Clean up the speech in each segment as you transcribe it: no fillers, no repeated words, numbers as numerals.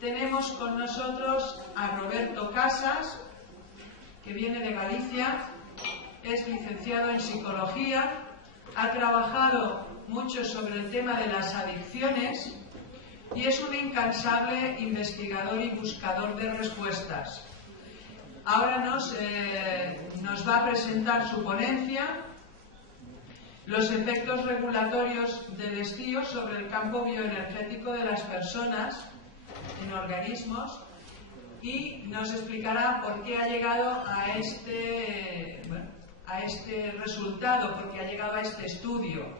tenemos con nosotros a Roberto Casas, que viene de Galicia, es licenciado en Psicología, ha trabajado mucho sobre el tema de las adicciones y es un incansable investigador y buscador de respuestas. Ahora nos va a presentar su ponencia, los efectos regulatorios del estío sobre el campo bioenergético de las personas en organismos, y nos explicará por qué ha llegado a este resultado, por qué ha llegado a este estudio.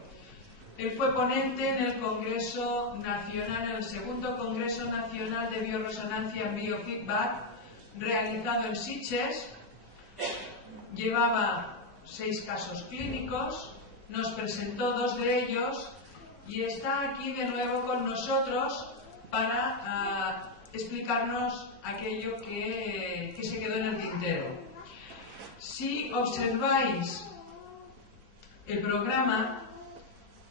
Él fue ponente en el Congreso Nacional, en el segundo Congreso Nacional de Bioresonancia en Biofeedback, realizado en Sitges. Llevaba 6 casos clínicos, nos presentó 2 de ellos y está aquí de nuevo con nosotros para explicarnos aquello que se quedó en el tintero. Si observáis el programa,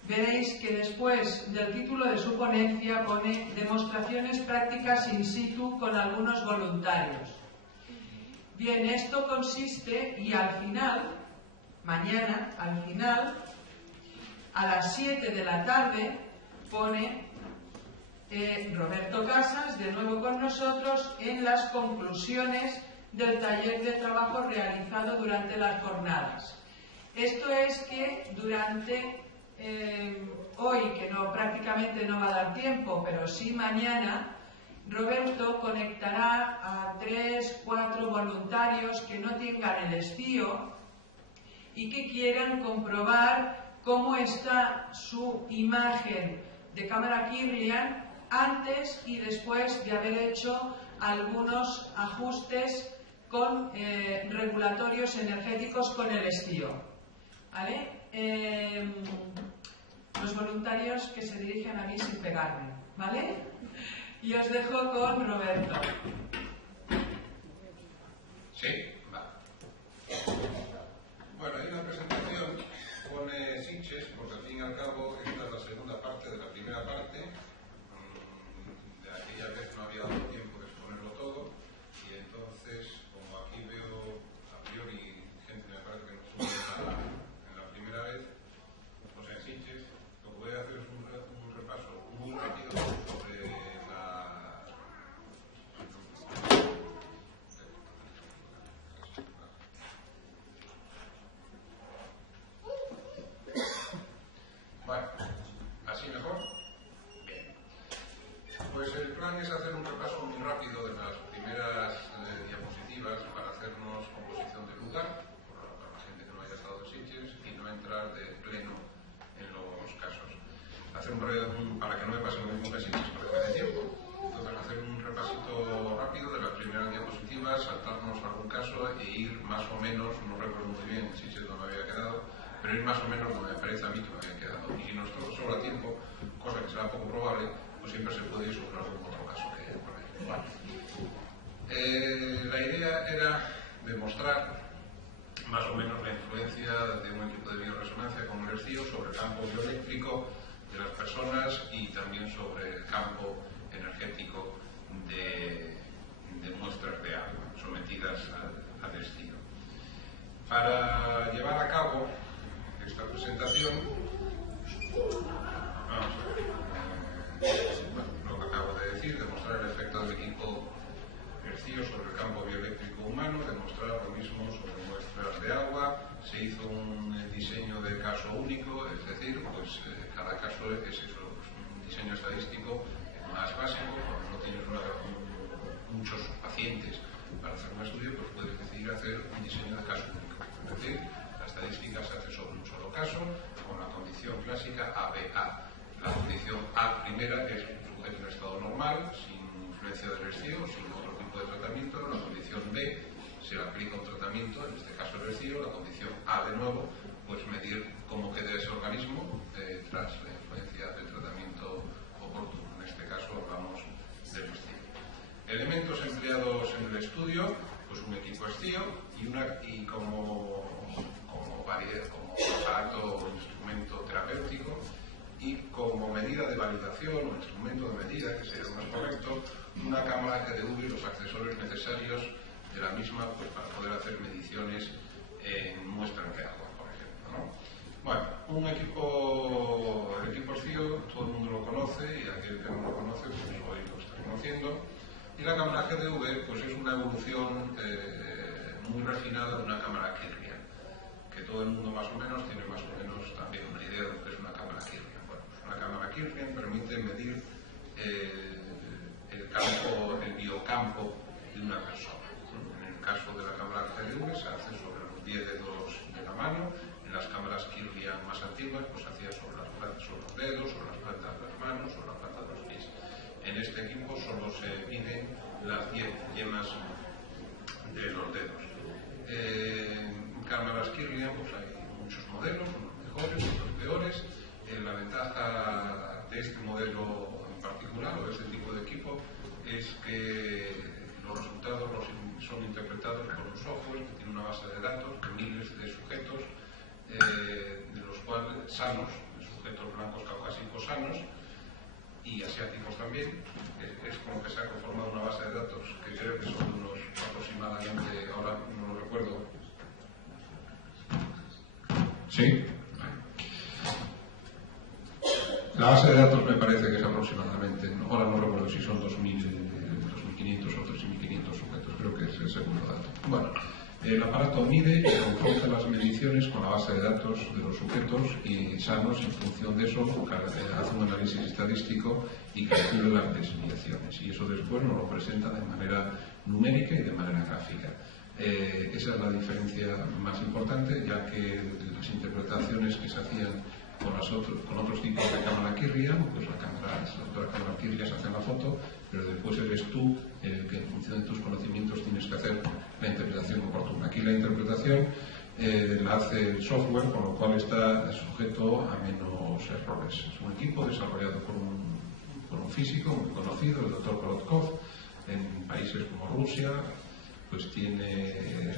veréis que después del título de su ponencia pone demostraciones prácticas in situ con algunos voluntarios. Bien, esto consiste, y al final, mañana, al final, a las 7 de la tarde, pone Roberto Casas, de nuevo con nosotros, en las conclusiones del taller de trabajo realizado durante las jornadas. Esto es que durante hoy, que prácticamente no va a dar tiempo, pero sí mañana, Roberto conectará a 3 o 4 voluntarios que no tengan el estío y que quieran comprobar cómo está su imagen de cámara Kirlian antes y después de haber hecho algunos ajustes con regulatorios energéticos con el estío. ¿Vale? Los voluntarios que se dirigen a mí sin pegarme, ¿vale? Y os dejo con Roberto. Sí, va. Bueno, hay una presentación, pone Sitges, porque al fin y al cabo esta es la segunda parte de la primera parte. De aquella vez no había dado tiempo de exponerlo todo, y entonces, como aquí veo a priori gente, me parece que no estuvo en la primera vez, pues en Sitges, lo que voy a hacer es un repaso muy rápido sobre Bueno, ¿así mejor? Bien. Pues el plan es hacer un repaso muy rápido de las primeras diapositivas para hacernos composición del lugar, para la gente que no haya estado en Sitges, y no entrar de pleno en los casos. Hacer para que no me pase lo mismo que Sitges, porque me dé tiempo. Entonces, hacer un repasito rápido de las primeras diapositivas, saltarnos algún caso e ir más o menos, no recuerdo muy bien en Sitges donde me había quedado, pero ir más o menos donde me parece a mí que me había quedado. Y si nos sobra tiempo, cosa que será poco probable, pues siempre se puede ir sobre algún otro caso que haya por ahí. Bueno. La idea era demostrar más o menos la influencia de un equipo de bioresonancia como el estío sobre el campo bioeléctrico de las personas y también sobre el campo energético de muestras de agua sometidas al estío. Para llevar a cabo esta presentación, vamos a ver, lo que acabo de decir, demostrar el efecto del equipo estío sobre el campo bioeléctrico humano, demostrar lo mismo sobre muestras de agua. Se hizo un diseño de caso único, es decir, pues cada caso es eso, un diseño estadístico más básico. Cuando no tienes muchos pacientes para hacer un estudio, pues puedes decidir hacer un diseño de caso único. Es decir, la estadística se hace sobre un solo caso, con la condición clásica ABA. La condición A primera es un sujeto en estado normal, sin influencia del estío, sin otro tipo de tratamiento. La condición B se le aplica un tratamiento, en este caso el estío. La condición A, de nuevo, pues medir cómo queda ese organismo tras la influencia del tratamiento oportuno. En este caso hablamos del estío. Elementos empleados en el estudio, pues un equipo estío y como aparato o instrumento terapéutico, y como medida de validación o instrumento de medida, que sería más correcto, una cámara GDV y los accesorios necesarios de la misma pues, para poder hacer mediciones en muestras de agua, por ejemplo, ¿no? Bueno, el equipo CIO, todo el mundo lo conoce y aquel que no lo conoce, pues hoy lo está conociendo. Y la cámara GDV pues, es una evolución muy refinada de una cámara Kirlian, que todo el mundo más o menos tiene más o menos también una idea de lo que es una cámara Kirlian. Bueno, pues una cámara Kirlian permite medir el biocampo de una persona. En el caso de la cámara GDV se hace sobre los 10 dedos de la mano. En las cámaras Kirlian más antiguas pues se hacía sobre las plantas, sobre los dedos, sobre las plantas de las manos, sobre las plantas de los pies. En este equipo solo se miden las 10 yemas de los dedos. Cámaras Kirlian pues hay muchos modelos, unos mejores, otros peores. La ventaja de este modelo en particular o de este tipo de equipo es que los resultados son interpretados por un software que tiene una base de datos de miles de sujetos, de los cuales sanos, sujetos blancos caucásicos sanos y asiáticos también. Es como que se ha conformado una base de datos que creo que son unos aproximadamente, ahora no lo recuerdo. ¿Sí? La base de datos me parece que es aproximadamente, ahora no recuerdo si son 2.500 o 3.500 sujetos, creo que es el segundo dato. Bueno, el aparato mide y confronta las mediciones con la base de datos de los sujetos y sanos, y en función de eso hace un análisis estadístico y calcula las desviaciones. Y eso después nos lo presenta de manera numérica y de manera gráfica. Esa es la diferencia más importante, ya que las interpretaciones que se hacían con otros tipos de cámara Kirlian, pues la cámara Kirlian se hace la foto, pero después eres tú el que en función de tus conocimientos tienes que hacer la interpretación oportuna. Aquí la interpretación la hace el software, con lo cual está sujeto a menos errores. Es un equipo desarrollado por un físico muy conocido, el Dr. Korotkov, en países como Rusia, pues tiene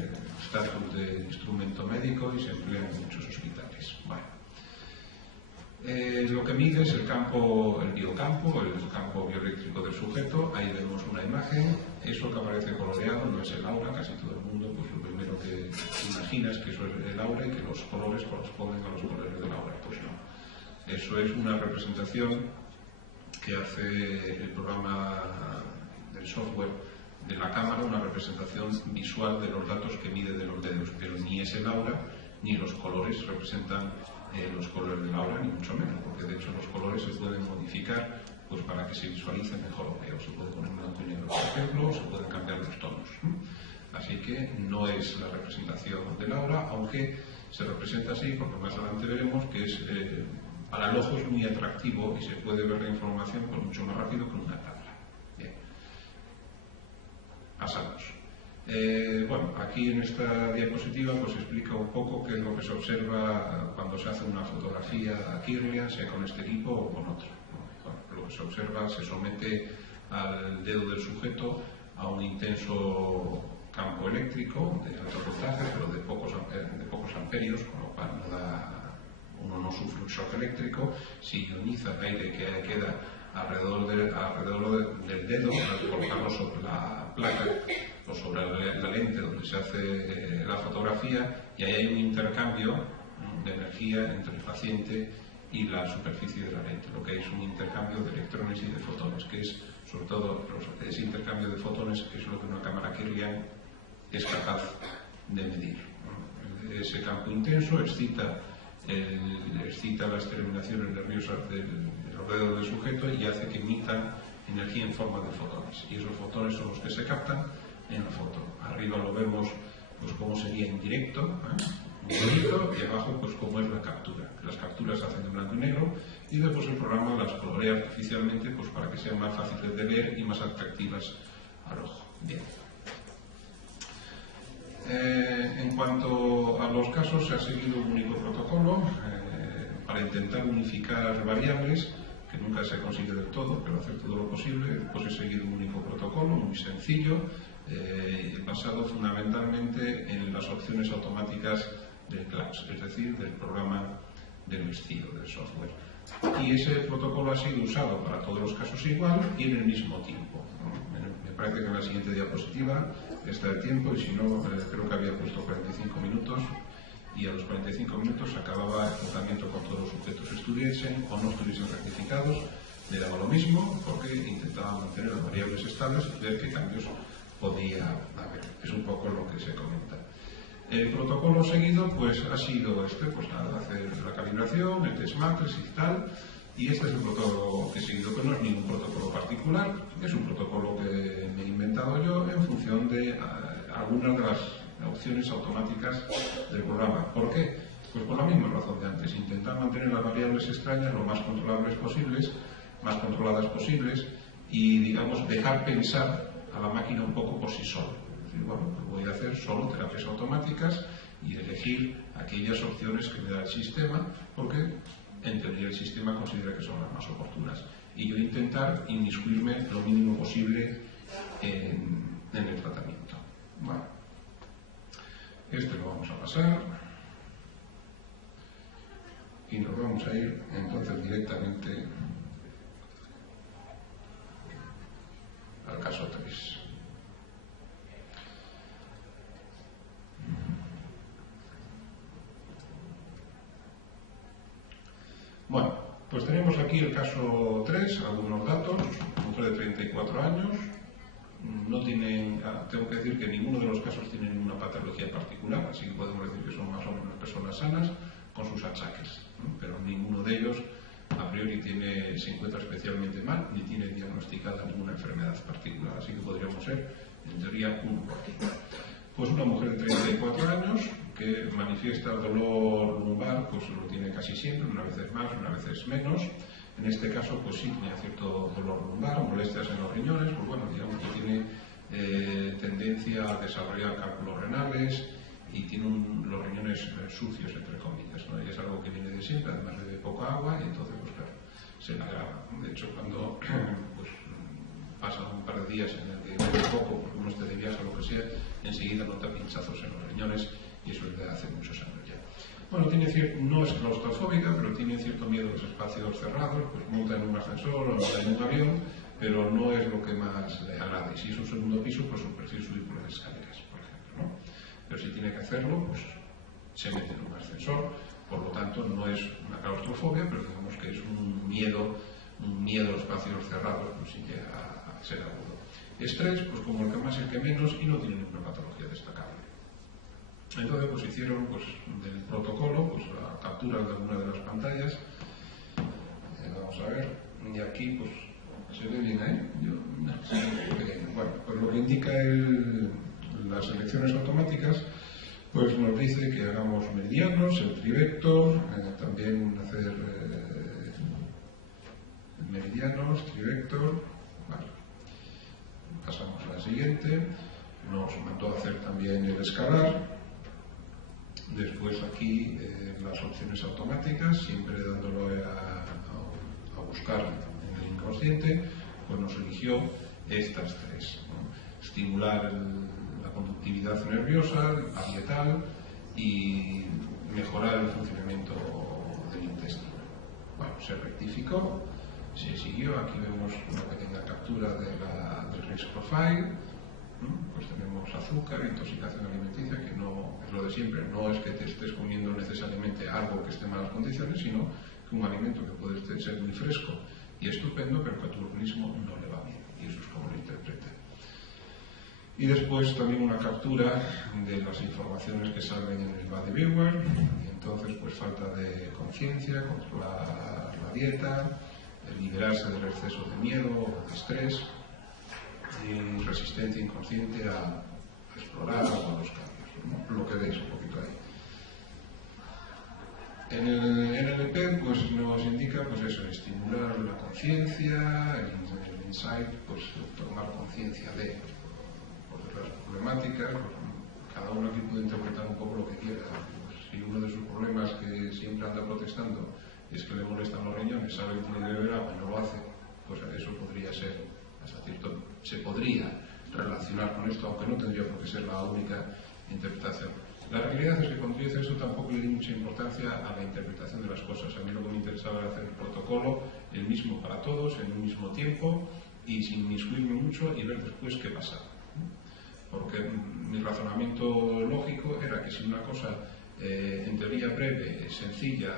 estatus de instrumento médico y se emplea en muchos hospitales. Bueno. Lo que mide es el biocampo, el campo bioeléctrico del sujeto. Ahí vemos una imagen. Eso que aparece coloreado no es el aura. Casi todo el mundo, pues lo primero que imagina es que eso es el aura y que los colores corresponden a los colores del aura. Pues no. Eso es una representación que hace el programa del software de la cámara, una representación visual de los datos que mide de los dedos, pero ni es el aura ni los colores representan los colores del aura, ni mucho menos, porque de hecho los colores se pueden modificar pues para que se visualice mejor o peor. Se puede poner blanco y negro, por ejemplo, o se pueden cambiar los tonos. Así que no es la representación del aura, aunque se representa así, porque más adelante veremos que es, para el ojo es muy atractivo y se puede ver la información pues, mucho más rápido que una tabla. Bien. Pasamos. Bueno, aquí en esta diapositiva pues explica un poco qué es lo que se observa cuando se hace una fotografía a Kirlian, sea con este equipo o con otro. Bueno, lo que se observa se somete al dedo del sujeto a un intenso campo eléctrico de alto voltaje, pero de pocos amperios, con lo cual uno no sufre un shock eléctrico. Si ioniza el aire que queda alrededor del dedo, al colocarlo sobre la placa o sobre la lente donde se hace la fotografía, y ahí hay un intercambio de energía entre el paciente y la superficie de la lente. Lo que hay es un intercambio de electrones y de fotones, que es sobre todo ese intercambio de fotones es lo que una cámara Kirlian es capaz de medir. Ese campo intenso excita las terminaciones nerviosas de los dedos del sujeto y hace que emitan energía en forma de fotones. Y esos fotones son los que se captan en la foto. Arriba lo vemos pues cómo sería en directo, y abajo pues cómo es la captura. Las capturas se hacen en blanco y negro y después el programa las colorea artificialmente pues para que sean más fáciles de leer y más atractivas al ojo. Bien. En cuanto a los casos, se ha seguido un único protocolo para intentar unificar variables, que nunca se consigue del todo, pero hacer todo lo posible. Pues he seguido un único protocolo muy sencillo, basado fundamentalmente en las opciones automáticas del CLAPS, es decir, del programa del vestido, del software. Y ese protocolo ha sido usado para todos los casos igual y en el mismo tiempo, ¿no? En parece que en la siguiente diapositiva está el tiempo, y si no, creo que había puesto 45 minutos, y a los 45 minutos acababa el tratamiento con todos los sujetos, estuviesen o no estuviesen rectificados, le daba lo mismo, porque intentaba mantener las variables estables y ver qué cambios podía haber. Es un poco lo que se comenta. El protocolo seguido pues ha sido pues nada, hacer la calibración, el test matrix y tal, y este es el protocolo que he seguido, que no es ningún protocolo particular, es un protocolo que me he inventado yo en función de algunas de las opciones automáticas del programa. ¿Por qué? Pues por la misma razón de antes, intentar mantener las variables extrañas lo más controlables posibles, más controladas posibles, y digamos dejar pensar a la máquina un poco por sí sola. Bueno, pues voy a hacer solo terapias automáticas y elegir aquellas opciones que me da el sistema, porque en teoría el sistema considera que son las más oportunas. Y yo intentar inmiscuirme lo mínimo posible en el tratamiento. Bueno, este lo vamos a pasar y nos vamos a ir entonces directamente al caso 3. Bueno, pues tenemos aquí el caso 3, algunos datos, mujer de 34 años, no tienen, tengo que decir que ninguno de los casos tiene ninguna patología particular, así que podemos decir que son más o menos personas sanas con sus achaques, ¿no? Pero ninguno de ellos a priori se encuentra especialmente mal, ni tiene diagnosticada ninguna enfermedad particular, así que podríamos ser, en teoría, uno por aquí. Pues una mujer de 34 años que manifiesta dolor lumbar, pues lo tiene casi siempre, una vez más, una vez menos. En este caso, pues sí tenía cierto dolor lumbar, molestias en los riñones, pues bueno, digamos que tiene tendencia a desarrollar cálculos renales y tiene los riñones sucios, entre comillas, ¿no? Y es algo que viene de siempre, además bebe poca agua, y entonces, pues claro, se le agrava. De hecho, cuando pues, pasa un par de días en el que bebe poco, porque uno esté de viaje o lo que sea, enseguida nota pinchazos en los riñones, y eso es de hace muchos años ya. Bueno, no es claustrofóbica, pero tiene cierto miedo a los espacios cerrados, pues monta en un ascensor o monta en un avión, pero no es lo que más le agrada. Y si es un segundo piso, pues prefiere subir por las escaleras, por ejemplo, ¿no? Pero si tiene que hacerlo, pues se mete en un ascensor, por lo tanto no es una claustrofobia, pero digamos que es un miedo a los espacios cerrados, pues sí llega a ser agudo. Estrés, pues como el que más, el que menos, y no tiene ninguna patología destacable. Entonces, pues hicieron pues, del protocolo pues, la captura de alguna de las pantallas. Vamos a ver, y aquí pues se ve bien ahí. Bueno, pues lo que indica las selecciones automáticas, pues nos dice que hagamos meridianos, el trivector, también hacer meridianos, trivector. Vale. Pasamos a la siguiente. Nos mandó a hacer también el escalar. Después aquí las opciones automáticas, siempre dándolo a buscar en el inconsciente, pues nos eligió estas tres, ¿no? Estimular la conductividad nerviosa, parietal y mejorar el funcionamiento del intestino. Bueno, se rectificó, se siguió, aquí vemos una pequeña captura del risk profile. Pues tenemos azúcar, intoxicación alimenticia, que no es lo de siempre, no es que te estés comiendo necesariamente algo que esté en malas condiciones, sino que un alimento que puede ser muy fresco y estupendo, pero que a tu organismo no le va bien, y eso es como lo interpreta. Y después también una captura de las informaciones que salen en el body viewer, y entonces pues falta de conciencia, controlar la dieta, liberarse del exceso de miedo o de estrés, y resistencia inconsciente a explorar o a los cambios, ¿no? Lo que veis un poquito ahí. En el NLP pues, nos indica pues eso, estimular la conciencia, el insight, pues tomar conciencia de las problemáticas. Pues, cada uno aquí puede interpretar un poco lo que quiera. Pues, si uno de sus problemas que siempre anda protestando es que le molestan los riñones, sabe que tiene que beber agua y no lo hace, pues eso podría ser, hasta cierto, se podría relacionar con esto, aunque no tendría por qué ser la única interpretación. La realidad es que cuando yo hice eso tampoco le di mucha importancia a la interpretación de las cosas. A mí lo que me interesaba era hacer el protocolo, el mismo para todos, en un mismo tiempo, y sin inmiscuirme mucho y ver después qué pasa. Porque mi razonamiento lógico era que si una cosa en teoría breve, sencilla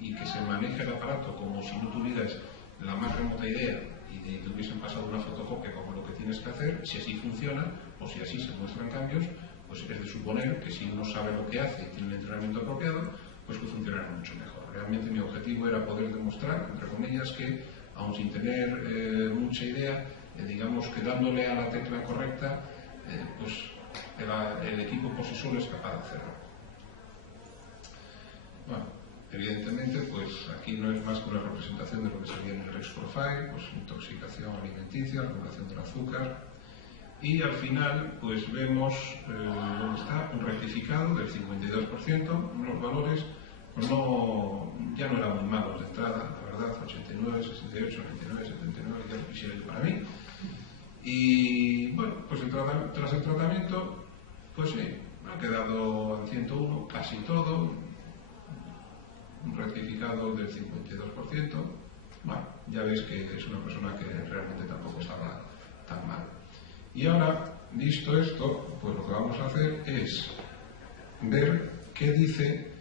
y que se maneja el aparato como si no tuvieras la más remota idea y te hubiesen pasado una fotocopia como lo que tienes que hacer, si así funciona o si así se muestran cambios, pues es de suponer que si uno sabe lo que hace y tiene el entrenamiento apropiado, pues que funcionará mucho mejor. Realmente mi objetivo era poder demostrar, entre comillas, que aun sin tener mucha idea, digamos que dándole a la tecla correcta, pues el equipo por sí solo es capaz de hacerlo. Bueno, evidentemente, pues aquí no es más que una representación de lo que sería en el Risk Profile, pues intoxicación alimenticia, regulación del azúcar, y al final, pues vemos donde está un rectificado del 52%, los valores pues ya no eran muy malos de entrada, la verdad, 89, 68, 99, 79, ya lo quisiera para mí. Y bueno, pues tras el tratamiento, pues sí, ha quedado en 101 casi todo, un rectificado del 52%. Bueno, ya veis que es una persona que realmente tampoco estaba tan mal. Y ahora, visto esto, pues lo que vamos a hacer es ver qué dice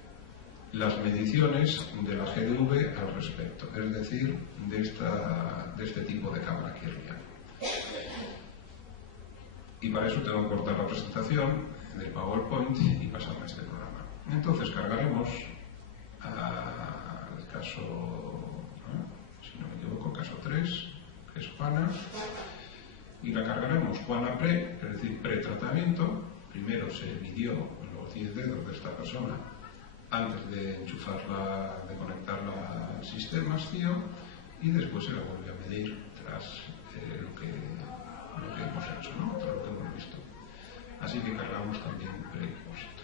las mediciones de la GDV al respecto, es decir, de este tipo de cámara kirliana. Y para eso tengo que cortar la presentación del PowerPoint y pasarme a este programa. Entonces cargaremos al caso, si no me equivoco, caso 3, que es Juana, y la cargaremos Juana Pre, es decir, pretratamiento. Primero se midió los 10 dedos de esta persona antes de enchufarla, de conectarla al sistema SCIO, y después se la vuelve a medir tras lo que hemos hecho, ¿no? Tras lo que hemos visto. Así que cargamos también predicósito.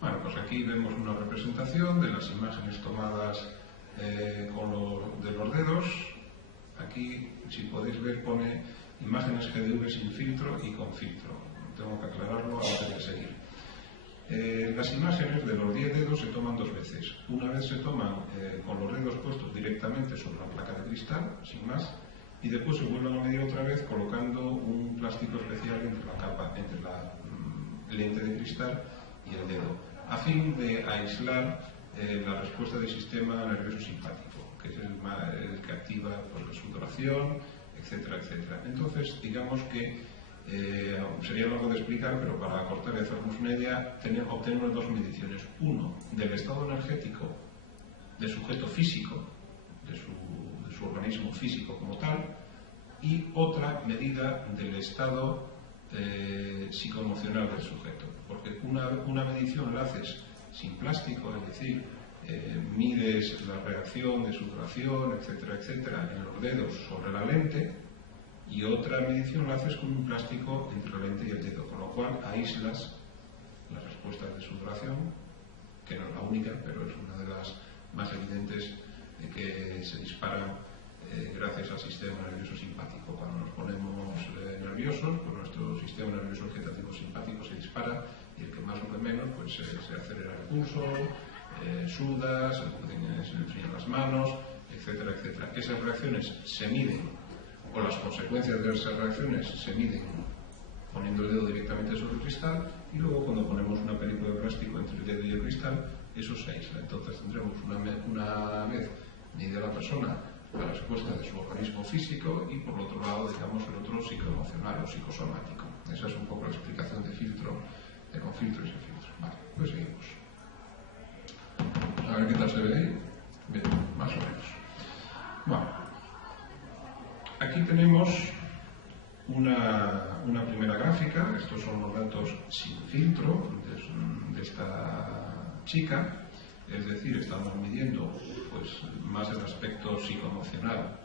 Bueno, pues aquí vemos una representación de las imágenes tomadas de los dedos. Aquí, si podéis ver, pone imágenes GDV sin filtro y con filtro. Tengo que aclararlo antes de seguir. Las imágenes de los 10 dedos se toman dos veces. Una vez se toman con los dedos puestos directamente sobre la placa de cristal, sin más, y después se vuelven a medir otra vez colocando un plástico especial entre la capa, entre la lente de cristal y el dedo, a fin de aislar la respuesta del sistema nervioso simpático, que es el que activa pues, la sudoración, etcétera, etcétera. Entonces, digamos que sería largo de explicar, pero para cortar y hacernos una idea, obtenemos dos mediciones. Uno, del estado energético del sujeto físico, de su organismo físico como tal, y otra medida del estado psicoemocional del sujeto. Porque una medición la haces sin plástico, es decir, mides la reacción de sudoración, etcétera, etcétera, en los dedos sobre la lente, y otra medición la haces con un plástico entre la lente y el dedo, con lo cual aíslas las respuestas de sudoración, que no es la única, pero es una de las más evidentes que se disparan gracias al sistema nervioso simpático. Cuando nos ponemos nerviosos, pues nuestro sistema nervioso vegetativo simpático se dispara, y el que más o el que menos, pues se acelera el pulso, sudas, se enfrían las manos, etcétera, etcétera. Esas reacciones se miden, o las consecuencias de esas reacciones se miden poniendo el dedo directamente sobre el cristal, y luego cuando ponemos una película de plástico entre el dedo y el cristal, eso se aísla. Entonces tendremos una vez medida la persona la respuesta de su organismo físico, y por otro lado, digamos, el otro psicoemocional o psicosomático. Esa es un poco la explicación de filtro, de con filtro y sin filtro. Vale, pues seguimos. A ver qué tal se ve ahí. Bien, más o menos. Bueno, aquí tenemos una primera gráfica. Estos son los datos sin filtro de esta chica. Es decir, estamos midiendo pues, más el aspecto psicoemocional.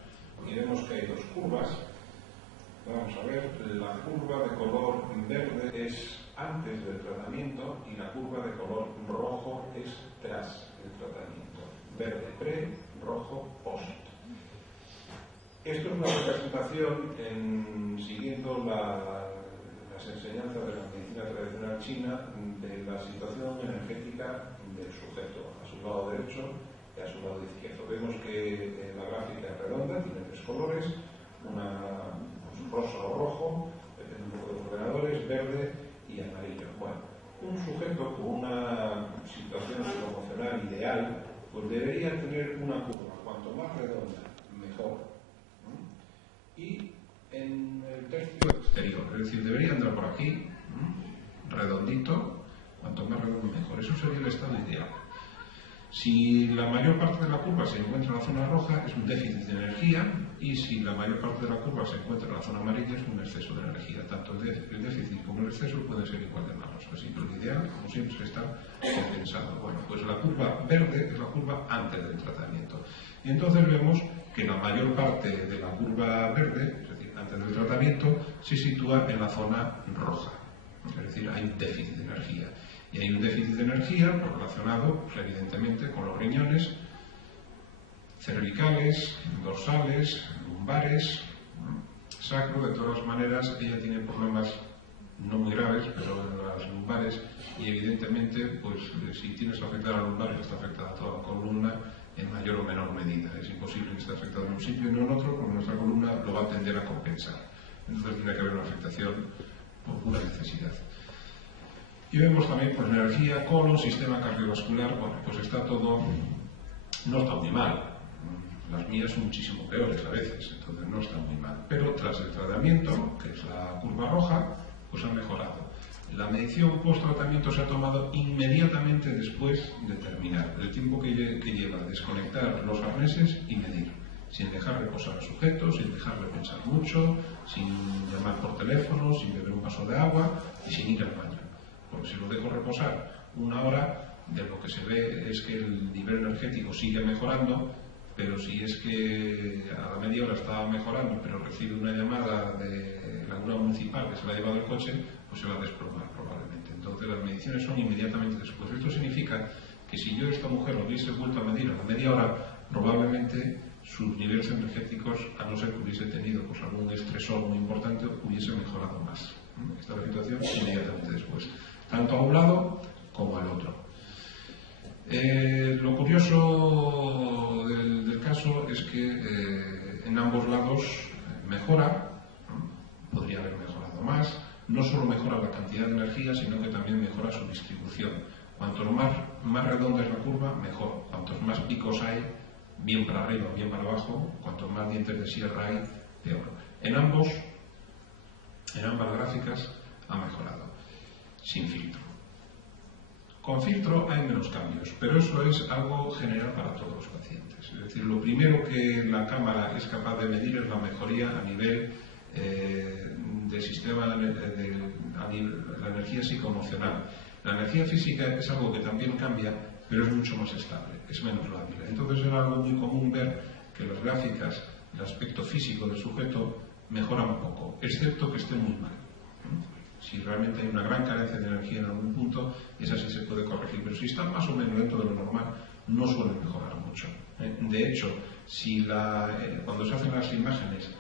Y vemos que hay dos curvas. Vamos a ver, la curva de color verde es antes del tratamiento y la curva de color rojo es tras el tratamiento. Verde pre, rojo post. Esto es una representación siguiendo las enseñanzas de la medicina tradicional china de la situación energética del sujeto. A su lado derecho a su lado izquierdo. Vemos que la gráfica es redonda, tiene 3 colores, rosa o rojo, depende un poco de los ordenadores, verde y amarillo. Bueno, un sujeto con una situación psicoemocional ideal, pues debería tener una curva, cuanto más redonda, mejor. Y en el tercio exterior, es decir, debería andar por aquí, redondito, cuanto más redondo mejor. Eso sería el estado ideal. Si la mayor parte de la curva se encuentra en la zona roja, es un déficit de energía, y si la mayor parte de la curva se encuentra en la zona amarilla, es un exceso de energía. Tanto el déficit como el exceso pueden ser igual de malos. Así que lo ideal, como siempre, está compensado. Bueno, pues la curva verde es la curva antes del tratamiento. Y entonces vemos que la mayor parte de la curva verde, es decir, antes del tratamiento, se sitúa en la zona roja. Es decir, hay un déficit de energía. Y hay un déficit de energía relacionado, pues, evidentemente, con los riñones cervicales, dorsales, lumbares, sacro. De todas maneras, ella tiene problemas no muy graves, pero en las lumbares, y evidentemente, pues si tienes afectada la lumbar, está afectada toda la columna en mayor o menor medida. Es imposible que esté afectada en un sitio y no en otro, porque nuestra columna lo va a tender a compensar. Entonces tiene que haber una afectación por pura necesidad. Y vemos también por energía, colon, sistema cardiovascular. Bueno, pues está todo, no está muy mal. Las mías son muchísimo peores a veces, entonces no está muy mal. Pero tras el tratamiento, que es la curva roja, pues ha mejorado. La medición post-tratamiento se ha tomado inmediatamente después de terminar. El tiempo que lleva desconectar los arneses y medir, sin dejar reposar al sujeto, sin dejarle pensar mucho, sin llamar por teléfono, sin beber un vaso de agua y sin ir al baño. Porque si lo dejo reposar 1 hora, de lo que se ve es que el nivel energético sigue mejorando, pero si es que a la media hora estaba mejorando, pero recibe una llamada de la Laguna Municipal que se la ha llevado el coche, pues se va a desplomar probablemente. Entonces las mediciones son inmediatamente después. Esto significa que si yo a esta mujer lo hubiese vuelto a medir a la media hora, probablemente sus niveles energéticos, a no ser que hubiese tenido pues, algún estresor muy importante, hubiese mejorado más. Esta es la situación inmediatamente después, tanto a un lado como al otro. Lo curioso del caso es que en ambos lados mejora, podría haber mejorado más. No solo mejora la cantidad de energía, sino que también mejora su distribución. Cuanto más redonda es la curva, mejor. Cuantos más picos hay, bien para arriba o bien para abajo, cuantos más dientes de sierra hay, peor. En ambas gráficas ha mejorado, sin filtro. Con filtro hay menos cambios, pero eso es algo general para todos los pacientes. Es decir, lo primero que la cámara es capaz de medir es la mejoría a nivel del sistema, la energía psicoemocional. La energía física es algo que también cambia, pero es mucho más estable, es menos lábil. Entonces era algo muy común ver que las gráficas, el aspecto físico del sujeto mejoran un poco, excepto que esté muy mal. Si realmente hay una gran carencia de energía en algún punto, esa sí se puede corregir, pero si está más o menos dentro de lo normal, no suele mejorar mucho. De hecho, cuando se hacen las imágenes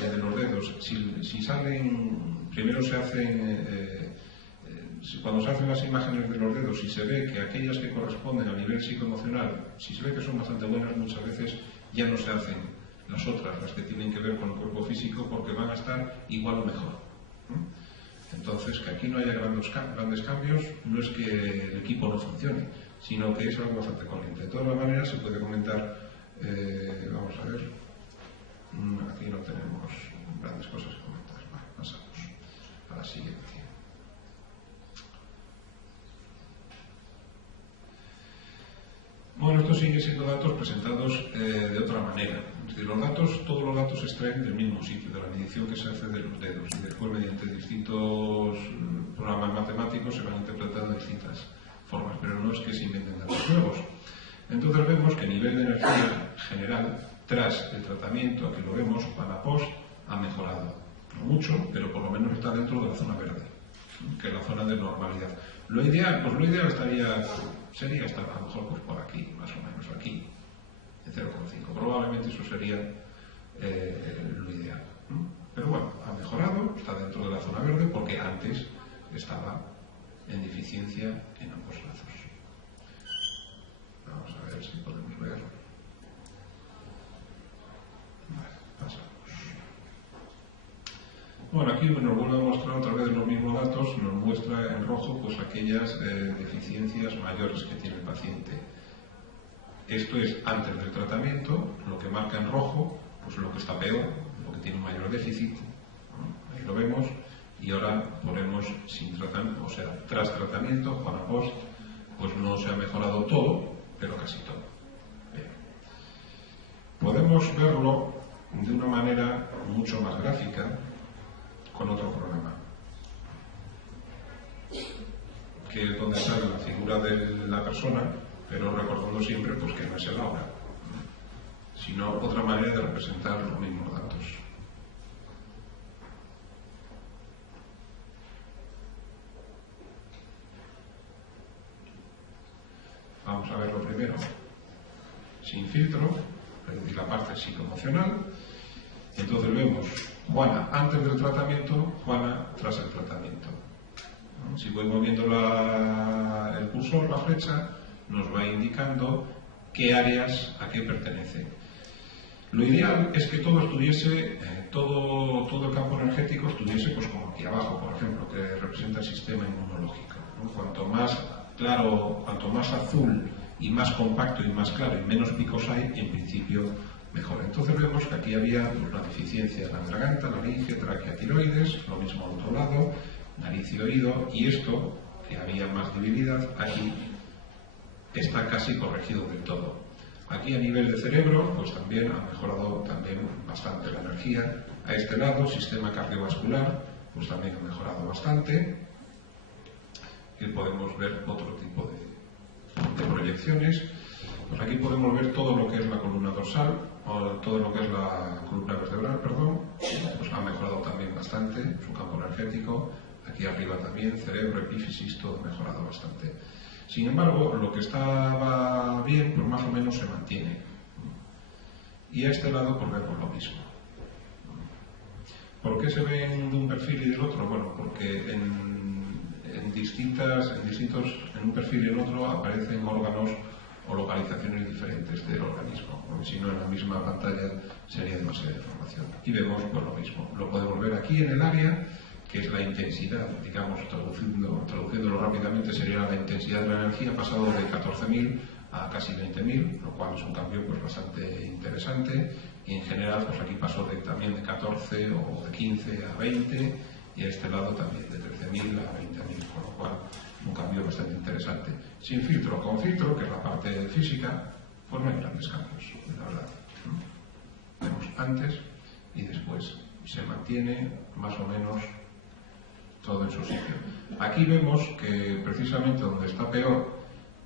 de los dedos, si salen, primero se hacen, cuando se hacen las imágenes de los dedos y se ve que aquellas que corresponden a nivel psicoemocional, si se ve que son bastante buenas, muchas veces ya no se hacen las otras, las que tienen que ver con el cuerpo físico, porque van a estar igual o mejor. Entonces, que aquí no haya grandes cambios no es que el equipo no funcione, sino que es algo bastante corriente. De todas maneras, se puede comentar, vamos a ver, aquí no tenemos grandes cosas que comentar. Vale, pasamos a la siguiente. Bueno, esto sigue siendo datos presentados de otra manera. Es decir, todos los datos se extraen del mismo sitio, de la medición que se hace de los dedos, y después mediante distintos programas matemáticos se van interpretando de distintas formas, pero no es que se inventen datos nuevos. Entonces vemos que el nivel de energía general, tras el tratamiento, que lo vemos, para post, ha mejorado. No mucho, pero por lo menos está dentro de la zona verde, que es la zona de normalidad. Lo ideal, pues lo ideal sería estar a lo mejor pues por aquí, más o menos aquí, en 0,5. Probablemente eso sería lo ideal. Pero bueno, ha mejorado, está dentro de la zona verde porque antes estaba en deficiencia en ambos lazos. Vamos a ver. ver si podemos ver. Vale, pasamos. Bueno, aquí nos vuelve a mostrar otra vez los mismos datos, nos muestra en rojo pues aquellas deficiencias mayores que tiene el paciente. Esto es antes del tratamiento, lo que marca en rojo, pues lo que está peor, lo que tiene un mayor déficit, ¿no? Ahí lo vemos, y ahora ponemos sin tratamiento, o sea, tras tratamiento, para post, pues no se ha mejorado todo, pero casi todo. Bien. Podemos verlo de una manera mucho más gráfica con otro programa, que es donde sale la figura de la persona, pero recordando siempre pues que no es el ahora, sino otra manera de representar los mismos datos. Vamos a verlo primero sin filtro, es decir, la parte psicoemocional. Entonces vemos Juana antes del tratamiento, Juana tras el tratamiento. Si voy moviendo el cursor, la flecha, nos va indicando qué áreas a qué pertenece. Lo ideal es que todo estuviese, todo el campo energético estuviese pues como aquí abajo, por ejemplo, que representa el sistema inmunológico, ¿no? Cuanto más claro, cuanto más azul y más compacto y más claro y menos picos hay, en principio mejor. Entonces vemos que aquí había una deficiencia en la garganta, laringe, tráquea, tiroides, lo mismo al otro lado, nariz y oído, y esto, que había más debilidad, aquí está casi corregido del todo. Aquí a nivel de cerebro, pues también ha mejorado también bastante la energía. A este lado, sistema cardiovascular, pues también ha mejorado bastante. Y podemos ver otro tipo de proyecciones. Pues aquí podemos ver todo lo que es la columna dorsal, o todo lo que es la columna vertebral, perdón, pues ha mejorado también bastante su campo energético. Aquí arriba también, cerebro, epífisis, todo ha mejorado bastante. Sin embargo, lo que estaba bien, pues más o menos se mantiene. Y a este lado, pues vemos lo mismo. ¿Por qué se ven de un perfil y del otro? Bueno, porque en un perfil y en otro aparecen órganos o localizaciones diferentes del organismo, porque si no en la misma pantalla sería demasiada información. Y vemos pues lo mismo, lo podemos ver aquí en el área, que es la intensidad, digamos, traduciéndolo rápidamente, sería la intensidad de la energía, pasado de 14.000 a casi 20.000, lo cual es un cambio pues bastante interesante, y en general pues aquí pasó también de 14 o de 15 a 20, y a este lado también de 13.000 a 20.000, con lo cual un cambio bastante interesante. Sin filtro o con filtro, que es la parte física, pues no hay grandes cambios, la verdad. Vemos antes y después, se mantiene más o menos todo en su sitio. Aquí vemos que precisamente donde está peor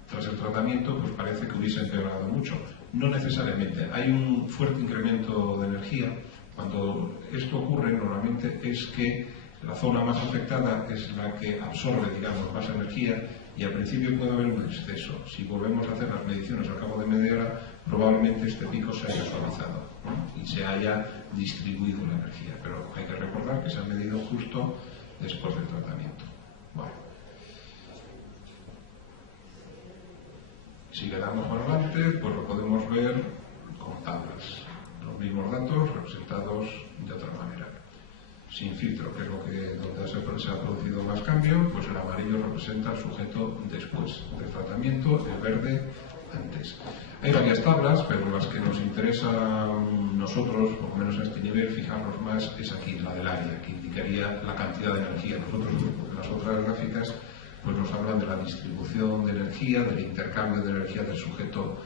tras el tratamiento, pues parece que hubiese empeorado mucho. No necesariamente, hay un fuerte incremento de energía. Cuando esto ocurre, normalmente es que la zona más afectada es la que absorbe, digamos, más energía, y al principio puede haber un exceso. Si volvemos a hacer las mediciones al cabo de media hora, probablemente este pico se haya suavizado, ¿no? Y se haya distribuido la energía. Pero hay que recordar que se ha medido justo después del tratamiento. Bueno. Si le damos para adelante, pues lo podemos ver con tablas. Los mismos datos representados de otra manera. Sin filtro, que es donde se ha producido más cambio, pues el amarillo representa al sujeto después del tratamiento, el verde antes. Hay varias tablas, pero las que nos interesa a nosotros, por lo menos a este nivel, fijarnos más, es aquí, la del área, que indicaría la cantidad de energía. Las otras gráficas pues nos hablan de la distribución de energía, del intercambio de energía del sujeto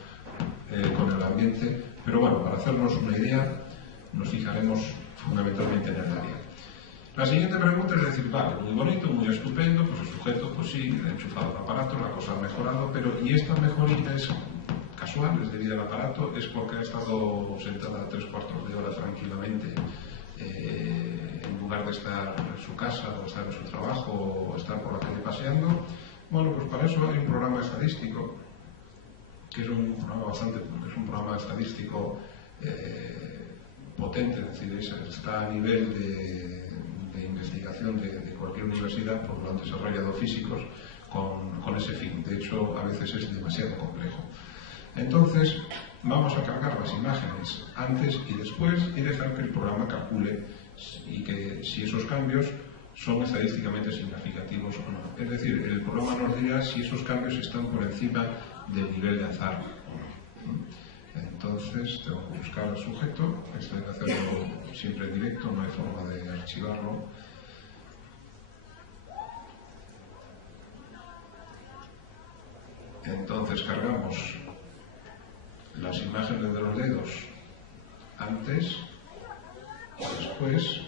con el ambiente, pero bueno, para hacernos una idea, nos fijaremos fundamentalmente en el área. La siguiente pregunta es decir, vale, muy bonito, muy estupendo, pues el sujeto, pues sí, le ha enchufado el aparato, la cosa ha mejorado, pero ¿y esta mejoría es casual, es debido al aparato? ¿Es porque ha estado sentada 3/4 de hora tranquilamente en lugar de estar en su casa o estar en su trabajo o estar por la calle paseando? Bueno, pues para eso hay un programa estadístico, que es un programa estadístico potente, es decir, está a nivel de investigación de cualquier universidad, porque lo han desarrollado físicos con ese fin. De hecho, a veces es demasiado complejo. Entonces, vamos a cargar las imágenes antes y después y dejar que el programa calcule y que si esos cambios son estadísticamente significativos o no. Es decir, el programa nos dirá si esos cambios están por encima del nivel de azar o no. Entonces, tengo que buscar al sujeto. Esto hay que hacerlo siempre en directo, no hay forma de archivarlo. Entonces, cargamos las imágenes de los dedos antes y después,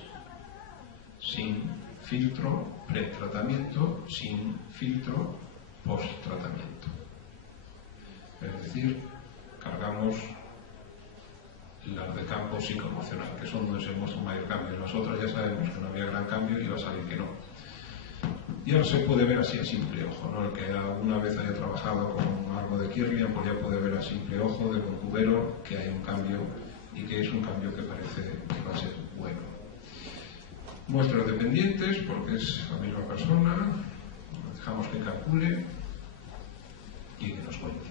sin filtro pre-tratamiento, sin filtro post-tratamiento. Es decir, cargamos las de campo psicoemocional, que son donde se muestra un mayor cambio. Las otras ya sabemos que no había gran cambio y va a salir que no. Y ahora se puede ver así a simple ojo, ¿no? El que alguna vez haya trabajado con algo de Kirlian, pues ya puede ver a simple ojo de Concubero que hay un cambio y que es un cambio que parece que va a ser bueno. Muestras dependientes, porque es la misma persona, dejamos que calcule y que nos cuente.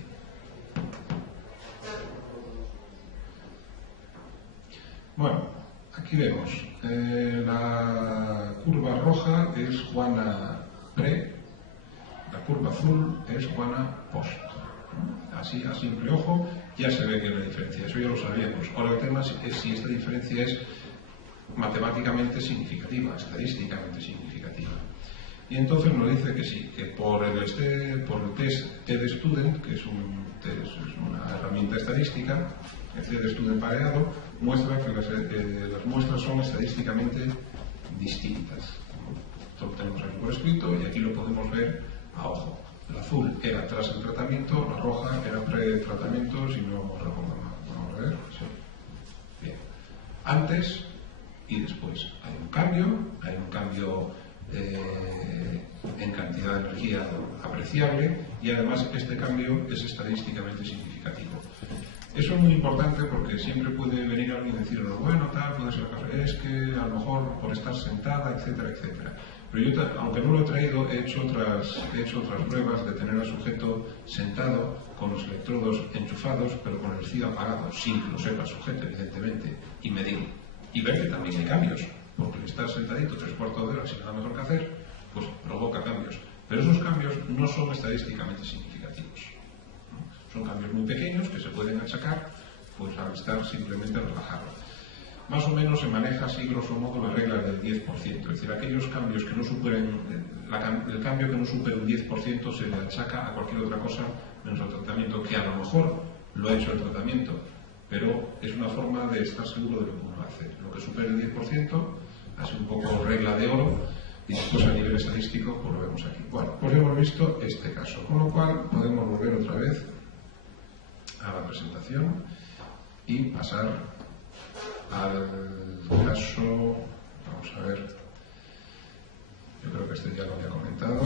Bueno, aquí vemos, la curva roja es Juana pre, la curva azul es Juana post. Así, a simple ojo, ya se ve que hay una diferencia, eso ya lo sabíamos. Ahora el tema es si esta diferencia es matemáticamente significativa, estadísticamente significativa. Y entonces nos dice que sí, que por el test TED-Student, que es una herramienta estadística, el TED-Student pareado, muestra que las muestras son estadísticamente distintas. Esto lo tenemos aquí por escrito y aquí lo podemos ver a ojo. El azul era tras el tratamiento, la roja era pre-tratamiento, si no recuerdo mal. Vamos a ver. Sí. Bien. Antes y después. Hay un cambio en cantidad de energía apreciable y además este cambio es estadísticamente significativo. Eso es muy importante porque siempre puede venir alguien y decirnos, bueno, tal, puede ser es que a lo mejor por estar sentada, etcétera, etcétera. Pero yo, aunque no lo he traído, he hecho otras pruebas de tener al sujeto sentado con los electrodos enchufados, pero con el CIO apagado, sin que lo sepa el sujeto, evidentemente, y medir. Y ver que también hay cambios, porque el estar sentadito 3/4 de hora sin nada mejor que hacer, pues provoca cambios. Pero esos cambios no son estadísticamente significativos. Son cambios muy pequeños que se pueden achacar pues, al estar simplemente relajado. Más o menos se maneja así, grosso modo, la regla del 10%. Es decir, aquellos cambios que no superen, el cambio que no supere un 10% se le achaca a cualquier otra cosa menos al tratamiento, que a lo mejor lo ha hecho el tratamiento, pero es una forma de estar seguro de lo que uno hace. Lo que supere el 10% hace un poco regla de oro y después a nivel estadístico pues lo vemos aquí. Bueno, pues hemos visto este caso, con lo cual podemos volver otra vez a la presentación y pasar al caso, vamos a ver, yo creo que este ya lo había comentado.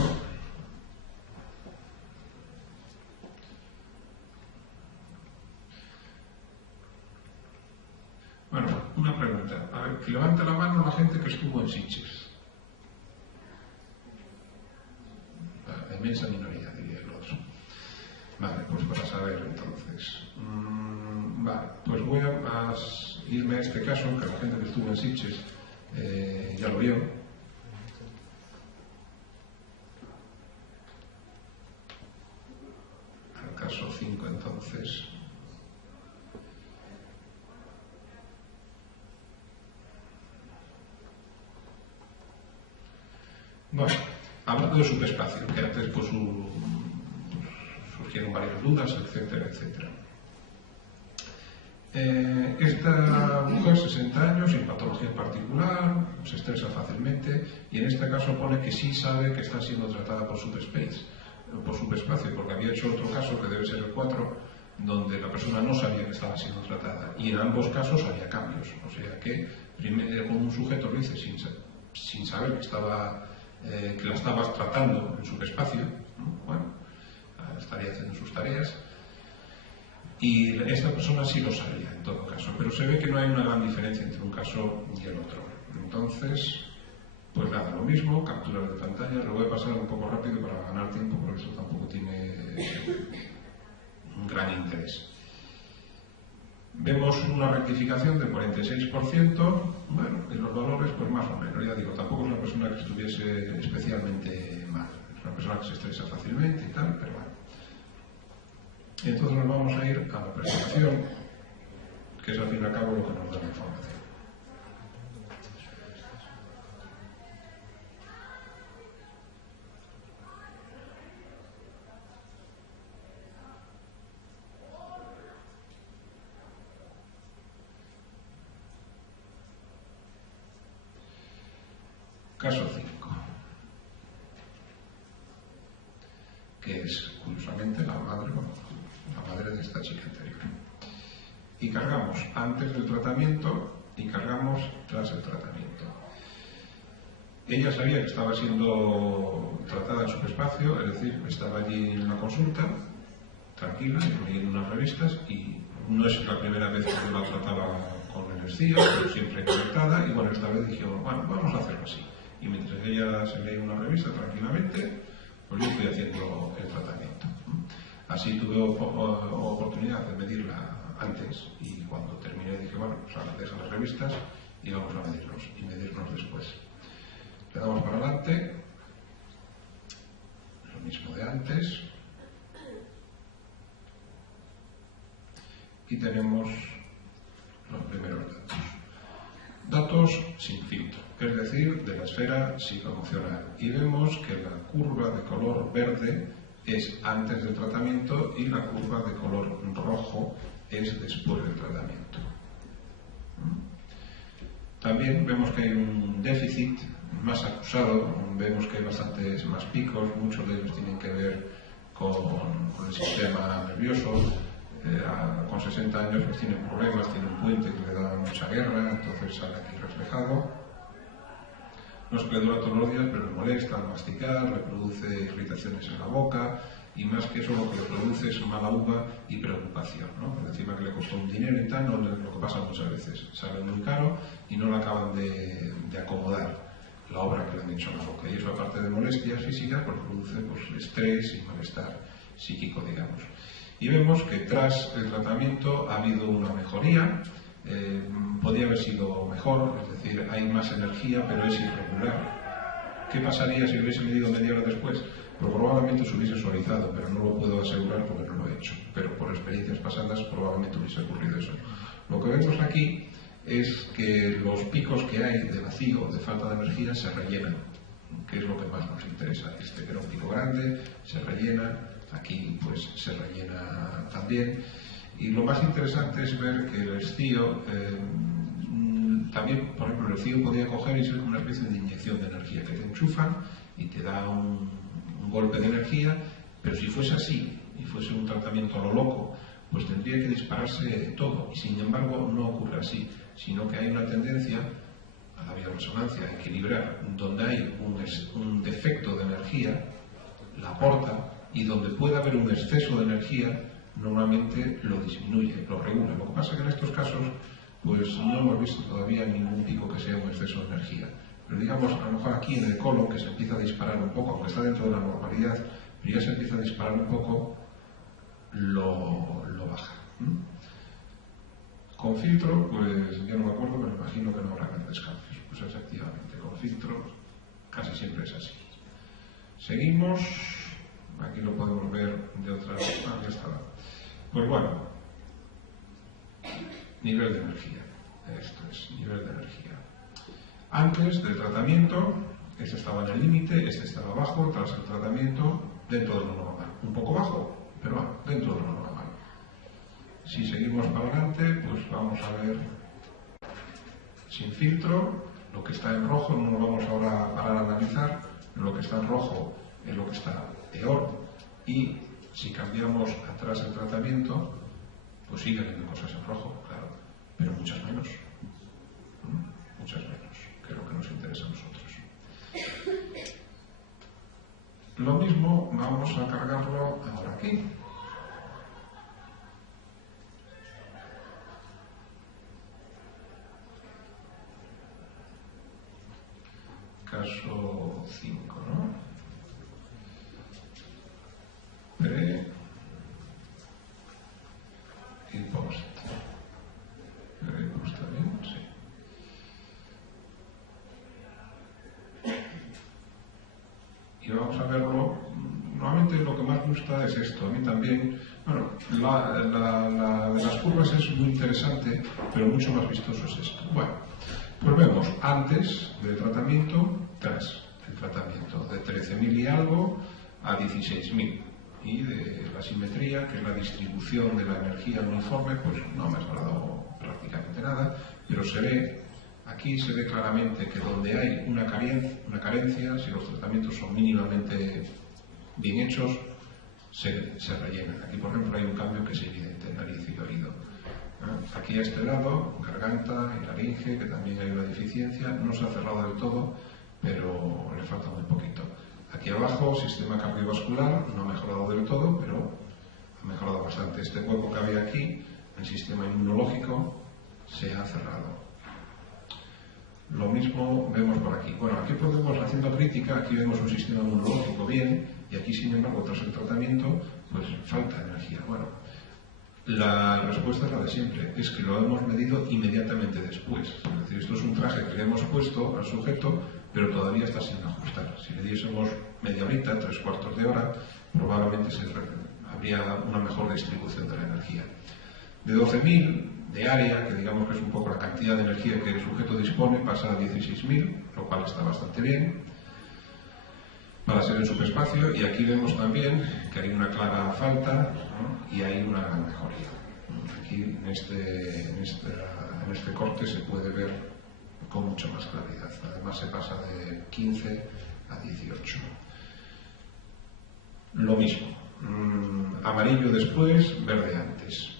Bueno, una pregunta, a ver, que levante la mano la gente que estuvo en Sitges. La inmensa minoría, diría el otro. Vale, pues para saber entonces. Vale, pues voy a irme a este caso, que la gente que estuvo en Sitges ya lo vio. Al caso 5 entonces. Bueno, hablando de subespacio, que antes pues surgieron varias dudas, etcétera, etcétera. Esta mujer, 60 años, sin patología en particular, se estresa fácilmente y en este caso pone que sí sabe que está siendo tratada por subespacio, porque había hecho otro caso, que debe ser el 4, donde la persona no sabía que estaba siendo tratada y en ambos casos había cambios. O sea que primero con un sujeto lo hice sin saber que la estabas tratando en subespacio, ¿no? Bueno, estaría haciendo sus tareas. Y esta persona sí lo sabía, en todo caso, pero se ve que no hay una gran diferencia entre un caso y el otro. Entonces, pues nada, lo mismo, capturas de pantalla, lo voy a pasar un poco rápido para ganar tiempo, porque eso tampoco tiene un gran interés. Vemos una rectificación del 46%, bueno, y los valores pues más o menos, ya digo, tampoco es una persona que estuviese especialmente mal, es una persona que se estresa fácilmente y tal, pero bueno. Entonces nos vamos a ir a la presentación, que es al fin y al cabo lo que nos da la información. Caso 5, que es curiosamente la madre de esta chica anterior. Y cargamos antes del tratamiento y cargamos tras el tratamiento. Ella sabía que estaba siendo tratada en su espacio, es decir, estaba allí en la consulta, tranquila, leyendo unas revistas, y no es la primera vez que yo la trataba con el estío, pero siempre conectada, y bueno, esta vez dijimos, bueno, vamos a hacerlo así. Y mientras ella se lee una revista tranquilamente, pues yo estoy haciendo el tratamiento. Así tuve oportunidad de medirla antes, y cuando terminé dije, bueno, pues ahora deja las revistas y vamos a medirnos después. Le damos para adelante, lo mismo de antes, y tenemos los primeros datos. Datos sin filtro, es decir, de la esfera psicoemocional. Y vemos que la curva de color verde es antes del tratamiento y la curva de color rojo es después del tratamiento. También vemos que hay un déficit más acusado, vemos que hay bastantes más picos, muchos de ellos tienen que ver con el sistema nervioso. Con 60 años pues tiene problemas, tiene un puente que le da mucha guerra, entonces sale aquí reflejado. No es que le dura todos los días, pero le molesta al masticar, le produce irritaciones en la boca, y más que eso lo que le produce es mala uva y preocupación, ¿no? Encima que le costó un dinero y tal, no, lo que pasa muchas veces, sale muy caro y no le acaban de acomodar la obra que le han hecho en la boca, y eso, aparte de molestias físicas, pues produce pues, estrés y malestar psíquico, digamos. Y vemos que tras el tratamiento ha habido una mejoría, podría haber sido mejor, es decir, hay más energía, pero es irregular. ¿Qué pasaría si hubiese medido media hora después? Pues probablemente se hubiese suavizado, pero no lo puedo asegurar porque no lo he hecho. Pero por experiencias pasadas probablemente hubiese ocurrido eso. Lo que vemos aquí es que los picos que hay de vacío, de falta de energía, se rellenan, que es lo que más nos interesa. Este que era un pico grande, se rellena. Aquí pues se rellena también, y lo más interesante es ver que el estío también, por ejemplo, el estío podía coger y ser como una especie de inyección de energía que te enchufan y te da un golpe de energía, pero si fuese así y fuese un tratamiento a lo loco, pues tendría que dispararse todo, y sin embargo no ocurre así, sino que hay una tendencia a la bioresonancia, a equilibrar. Donde hay un defecto de energía, la aporta, y donde puede haber un exceso de energía, normalmente lo disminuye, lo regula. Lo que pasa es que en estos casos pues no hemos visto todavía ningún pico que sea un exceso de energía. Pero digamos, a lo mejor aquí en el colon, que se empieza a disparar un poco, aunque está dentro de la normalidad, pero ya se empieza a disparar un poco, lo baja. Con filtro, pues ya no me acuerdo, pero me imagino que no habrá grandes cambios. Pues efectivamente, con filtro casi siempre es así. Seguimos. Aquí lo podemos ver de otra forma. Aquí está. Pues bueno, nivel de energía. Esto es nivel de energía. Antes del tratamiento, este estaba en el límite, este estaba bajo, tras el tratamiento, dentro de lo normal. Un poco bajo, pero bueno, dentro de lo normal. Si seguimos para adelante, pues vamos a ver sin filtro. Lo que está en rojo no lo vamos ahora a parar a analizar, lo que está en rojo es lo que está peor, y si cambiamos atrás el tratamiento, pues sigue habiendo cosas en rojo, claro, pero muchas menos, que es lo que nos interesa a nosotros. Lo mismo vamos a cargarlo ahora aquí. Caso 5, ¿no? vamos a verlo. Normalmente lo que más gusta es esto, a mí también. Bueno, la de las curvas es muy interesante, pero mucho más vistoso es esto. Bueno, pues vemos antes del tratamiento, tras el tratamiento, de 13.000 y algo a 16.000. Y de la simetría, que es la distribución de la energía uniforme, pues no ha mejorado prácticamente nada, pero aquí se ve claramente que donde hay una carencia, si los tratamientos son mínimamente bien hechos, se rellenan. Aquí, por ejemplo, hay un cambio que es evidente en nariz y oído. Aquí a este lado, garganta y laringe, que también hay una deficiencia, no se ha cerrado del todo, pero le falta muy poquito. Aquí abajo, sistema cardiovascular, no ha mejorado del todo, pero ha mejorado bastante. Este hueco que había aquí, el sistema inmunológico, se ha cerrado. Lo mismo vemos por aquí. Bueno, aquí podemos, haciendo crítica, aquí vemos un sistema inmunológico bien, y aquí, sin embargo, tras el tratamiento, pues falta energía. Bueno, la respuesta es la de siempre, es que lo hemos medido inmediatamente después. Es decir, esto es un traje que le hemos puesto al sujeto, pero todavía está sin ajustar. Si le diésemos media horita, 3/4 de hora, probablemente habría una mejor distribución de la energía. De 12.000 de área, que digamos que es un poco la cantidad de energía que el sujeto dispone, pasa a 16.000, lo cual está bastante bien para ser en subespacio, y aquí vemos también que hay una clara falta, ¿no? Y hay una gran mejoría. Aquí en este corte se puede ver con mucha más claridad. Además se pasa de 15 a 18. Lo mismo, amarillo después, verde antes.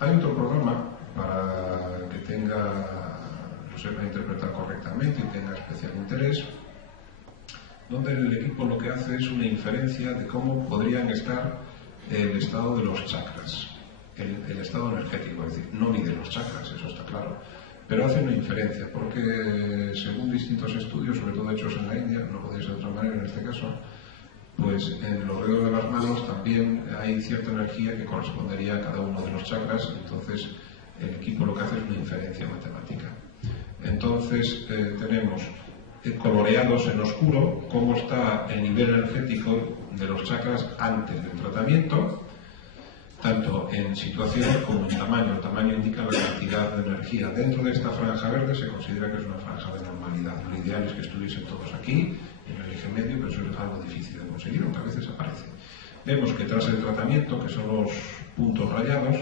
Hay otro programa para que lo sepa interpretar correctamente y tenga especial interés, donde el equipo lo que hace es una inferencia de cómo podrían estar el estado de los chakras, el estado energético, es decir, no mide los chakras, eso está claro, pero hace una inferencia, porque según distintos estudios, sobre todo hechos en la India, no podría ser de otra manera en este caso, pues en los dedos de las manos también hay cierta energía que correspondería a cada uno de los chakras, entonces el equipo lo que hace es una inferencia matemática. Entonces tenemos coloreados en oscuro cómo está el nivel energético de los chakras antes del tratamiento, tanto en situación como en tamaño. El tamaño indica la cantidad de energía. Dentro de esta franja verde se considera que es una franja de normalidad. Lo ideal es que estuviesen todos aquí, en el eje medio, pero eso es algo difícil de conseguir, aunque a veces aparece. Vemos que tras el tratamiento, que son los puntos rayados,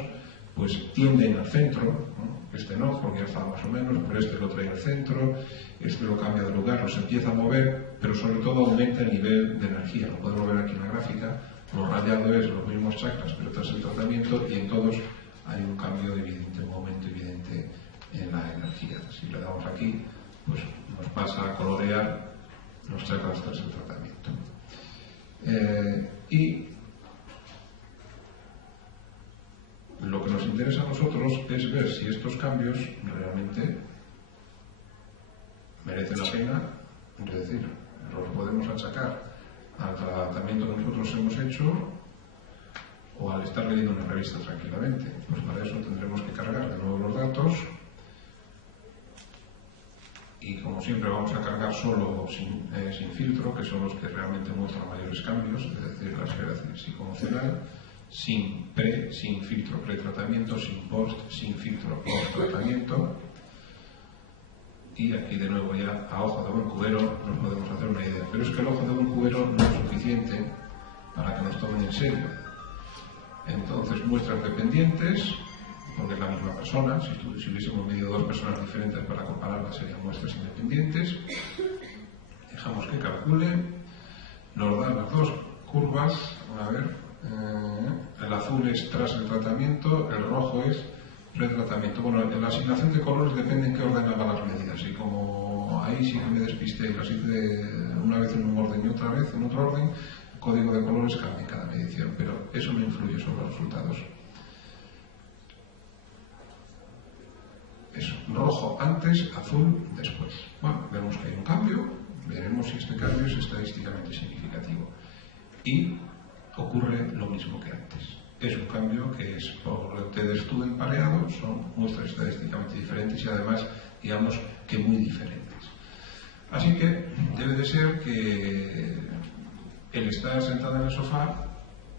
pues tienden al centro, ¿no? Este no, porque ya está más o menos, pero este lo trae al centro, este lo cambia de lugar, los empieza a mover, pero sobre todo aumenta el nivel de energía. Lo podemos ver aquí en la gráfica. Lo rayado es los mismos chakras, pero tras el tratamiento, y en todos hay un cambio evidente, un aumento evidente en la energía. Si le damos aquí, pues nos pasa a colorear los chakras tras el tratamiento. Y lo que nos interesa a nosotros es ver si estos cambios realmente merecen la pena, es decir, los podemos achacar al tratamiento que nosotros hemos hecho o al estar leyendo una revista tranquilamente. Pues para eso tendremos que cargar de nuevo los datos, y como siempre vamos a cargar solo sin filtro, que son los que realmente muestran mayores cambios, es decir, la esfera psicoemocional, sin filtro pre-tratamiento, sin post, sin filtro post-tratamiento. Y aquí de nuevo ya a ojo de buen cubero nos podemos hacer una idea. Pero es que el ojo de buen cubero no es suficiente para que nos tomen en serio. Entonces, muestras dependientes, porque es la misma persona, si hubiésemos medido dos personas diferentes para compararlas serían muestras independientes. Dejamos que calcule, nos dan las dos curvas, a ver, el azul es tras el tratamiento, el rojo es pretratamiento. Bueno, en la asignación de colores depende en qué orden haga las medidas, y como ahí sí que me despisté y las hice una vez en un orden y otra vez en otro orden, el código de colores cambia en cada medición, pero eso no influye sobre los resultados. Eso, rojo antes, azul después. Bueno, vemos que hay un cambio, veremos si este cambio es estadísticamente significativo. Y ocurre lo mismo que antes. Es un cambio que es por el TD-Student pareado, son muestras estadísticamente diferentes y además, digamos que muy diferentes. Así que debe de ser que el estar sentado en el sofá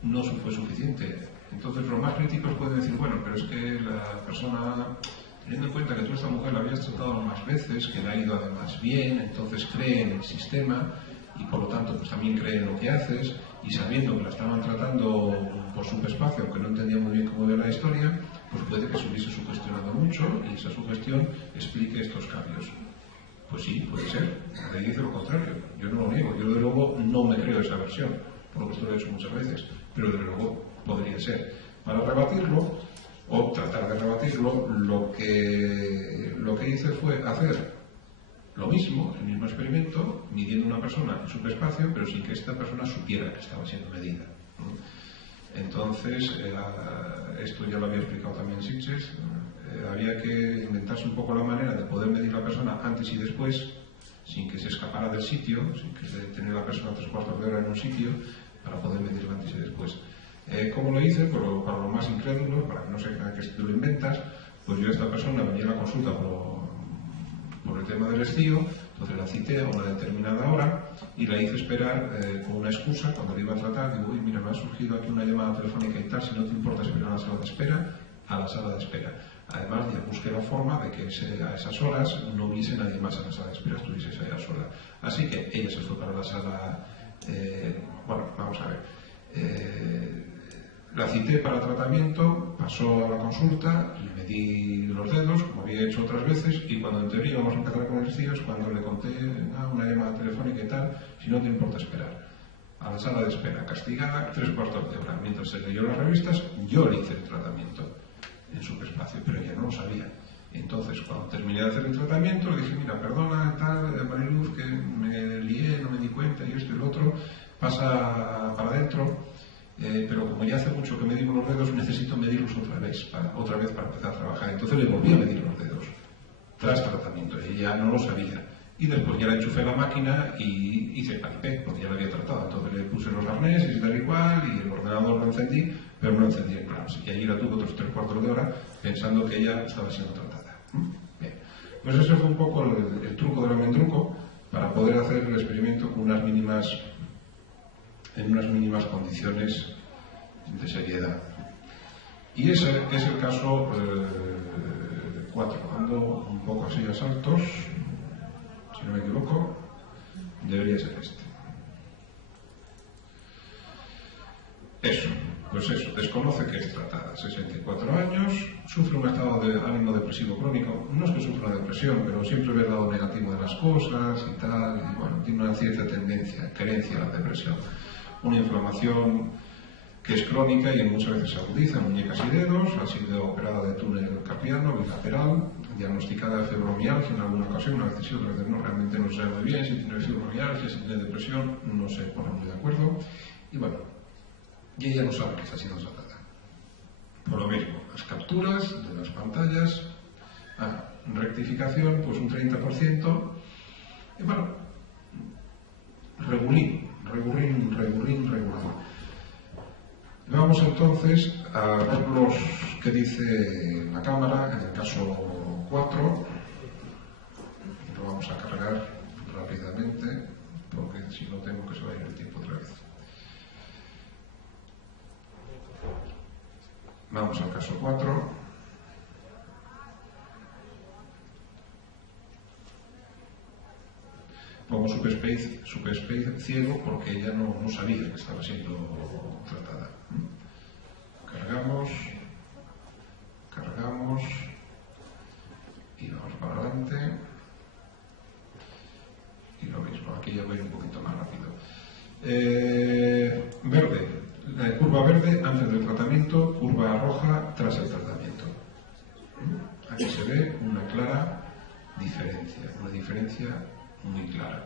no fue suficiente. Entonces los más críticos pueden decir, bueno, pero es que la persona, teniendo en cuenta que tú a esta mujer la habías tratado más veces, que le ha ido además bien, entonces cree en el sistema y por lo tanto pues también cree en lo que haces, y sabiendo que la estaban tratando por subespacio, aunque no entendía muy bien cómo era la historia, pues puede que se hubiese sugestionado mucho y esa sugestión explique estos cambios. Pues sí, puede ser. Nadie dice lo contrario. Yo no lo niego. Yo desde luego no me creo esa versión, por lo que esto lo he hecho muchas veces, pero desde luego podría ser. Para rebatirlo, o tratar de rebatirlo, lo que hice fue hacer lo mismo, el mismo experimento, midiendo una persona en subespacio, pero sin que esta persona supiera que estaba siendo medida. Entonces, esto ya lo había explicado también Sitges, había que inventarse un poco la manera de poder medir la persona antes y después, sin que se escapara del sitio, sin que se tenga la persona 3/4 de hora en un sitio, para poder medirla antes y después. ¿Cómo lo hice? Pues para los más incrédulos, para que no se crean que tú lo inventas, pues yo a esta persona venía a la consulta por el tema del estío, entonces la cité a una determinada hora y la hice esperar con una excusa cuando le iba a tratar. Digo, uy, mira, me ha surgido aquí una llamada telefónica y tal, si no te importa esperar a la sala de espera, a la sala de espera. Además, ya busqué la forma de que a esas horas no hubiese nadie más en la sala de espera, estuviese ella sola. Así que ella se fue para la sala, bueno, vamos a ver. La cité para tratamiento, pasó a la consulta, le medí los dedos, como había hecho otras veces, y cuando en teoría íbamos a empezar con los días, cuando le conté una llamada telefónica y tal, si no te importa esperar. A la sala de espera, castigada 3/4 de hora. Mientras se leyó las revistas, yo le hice el tratamiento en subespacio, pero ella no lo sabía. Entonces, cuando terminé de hacer el tratamiento, le dije, mira, perdona, tal, Mariluz, que me lié, no me di cuenta, y esto y lo otro, pasa para adentro. Pero como ya hace mucho que medimos los dedos, necesito medirlos otra vez para empezar a trabajar. Entonces le volví a medir los dedos, tras tratamiento. Ella no lo sabía. Y después ya la enchufé a la máquina y hice paripé, porque ya la había tratado. Entonces le puse los arneses y tal y cual, y el ordenador lo encendí, pero no lo encendí en claro. Así que allí la tuve otros 3/4 de hora, pensando que ella estaba siendo tratada. Bien. Pues ese fue un poco el truco del almendruco, para poder hacer el experimento con en unas mínimas condiciones de seriedad. Y ese es el caso 4. Ando un poco así a saltos, si no me equivoco, debería ser este. Pues eso, desconoce que es tratada, 64 años, sufre un estado de ánimo depresivo crónico, no es que sufra una depresión, pero siempre ve el lado negativo de las cosas y tal, y bueno, tiene una cierta creencia a la depresión. Una inflamación que es crónica y muchas veces se agudiza en muñecas y dedos, ha sido operada de túnel carpiano bilateral, diagnosticada de fibromialgia en alguna ocasión, una vez sí, otra vez no, realmente no se sabe muy bien si tiene fibromialgia, si tiene depresión, no se pone muy de acuerdo, y bueno, y ella no sabe que está siendo tratada. Por lo mismo, las capturas de las pantallas, rectificación, pues un 30%, y bueno, regulín. Vamos entonces a ver los que dice la cámara en el caso 4. Lo vamos a cargar rápidamente porque si no tengo que se va a ir el tiempo otra vez. Vamos al caso 4. Pongo Superspace ciego porque ella no sabía que estaba siendo tratada. Cargamos y vamos para adelante. Y lo mismo, aquí ya voy un poquito más rápido. Verde, curva verde antes del tratamiento, curva roja tras el tratamiento. Aquí se ve una clara diferencia muy clara.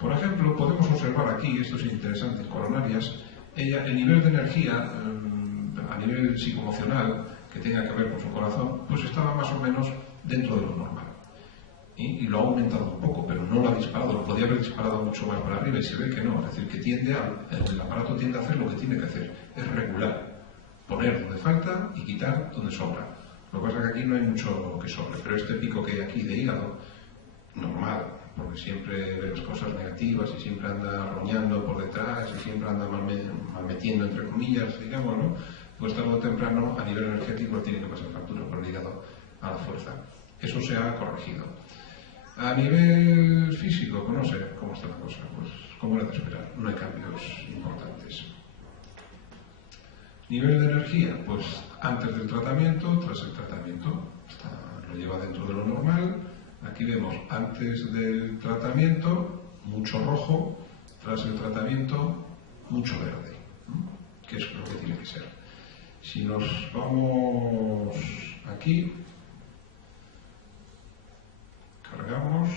Por ejemplo, podemos observar aquí, esto es interesante, coronarias, el nivel de energía a nivel psicoemocional que tenga que ver con su corazón, pues estaba más o menos dentro de lo normal. Y lo ha aumentado un poco, pero no lo ha disparado, lo podía haber disparado mucho más para arriba y se ve que no, es decir, que el aparato tiende a hacer lo que tiene que hacer, es regular, poner donde falta y quitar donde sobra. Lo que pasa es que aquí no hay mucho que sobre, pero este pico que hay aquí de hígado, normal, porque siempre ve las cosas negativas y siempre anda roñando por detrás y siempre anda malmetiendo, entre comillas, digamos, ¿no? Pues tarde o temprano, a nivel energético, tiene que pasar factura por el hígado a la fuerza. Eso se ha corregido. A nivel físico, pues no sé cómo está la cosa, pues como era de esperar, no hay cambios importantes. Nivel de energía, pues antes del tratamiento, tras el tratamiento, lo lleva dentro de lo normal. Aquí vemos antes del tratamiento mucho rojo, tras el tratamiento mucho verde, ¿no? Que es lo que tiene que ser. Si nos vamos aquí, cargamos.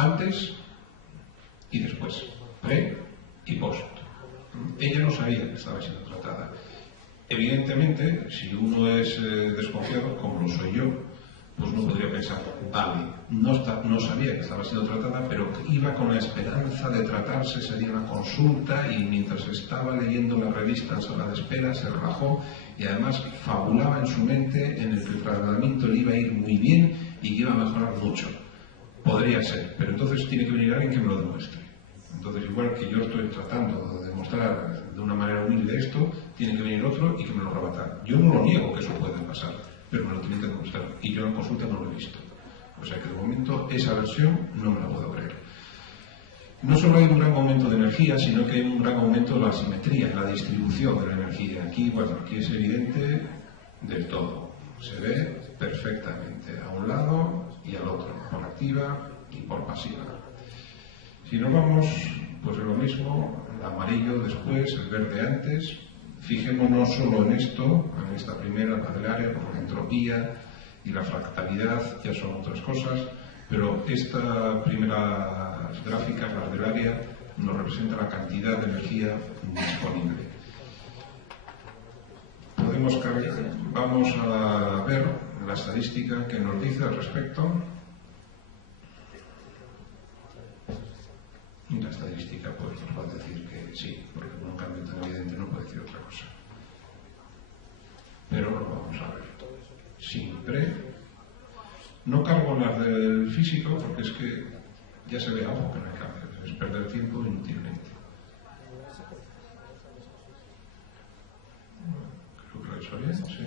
Antes y después, pre y post. Ella no sabía que estaba siendo tratada. Evidentemente, si uno es desconfiado, como lo soy yo, pues no podría pensar, vale, no sabía que estaba siendo tratada, pero iba con la esperanza de tratarse, sería una consulta, y mientras estaba leyendo la revista en sala de espera se relajó y además fabulaba en su mente en el que el tratamiento le iba a ir muy bien y que iba a mejorar mucho. Podría ser, pero entonces tiene que venir alguien que me lo demuestre. Entonces, igual que yo estoy tratando de demostrar de una manera humilde esto, tiene que venir otro y que me lo rebata. Yo no lo niego que eso puede pasar, pero me lo tienen que demostrar. Y yo en la consulta no lo he visto. O sea que de momento esa versión no me la puedo creer. No solo hay un gran aumento de energía, sino que hay un gran aumento de la asimetría, en la distribución de la energía. Aquí, bueno, aquí es evidente del todo. Se ve perfectamente a un lado y al otro, por activa y por pasiva. Si nos vamos, pues es lo mismo, el amarillo después, el verde antes. Fijémonos solo en esto, en esta primera, la del área, porque la entropía y la fractalidad ya son otras cosas, pero esta primera gráfica, la del área, nos representa la cantidad de energía disponible. Vamos a ver la estadística que nos dice al respecto. Y la estadística pues nos va a decir que sí, porque con un cambio tan evidente no puede decir otra cosa. Pero lo vamos a ver. Siempre. No cargo las del físico porque es que ya se ve algo que no hay cambio. Es perder tiempo inútilmente. Creo que lo he hecho bien, sí.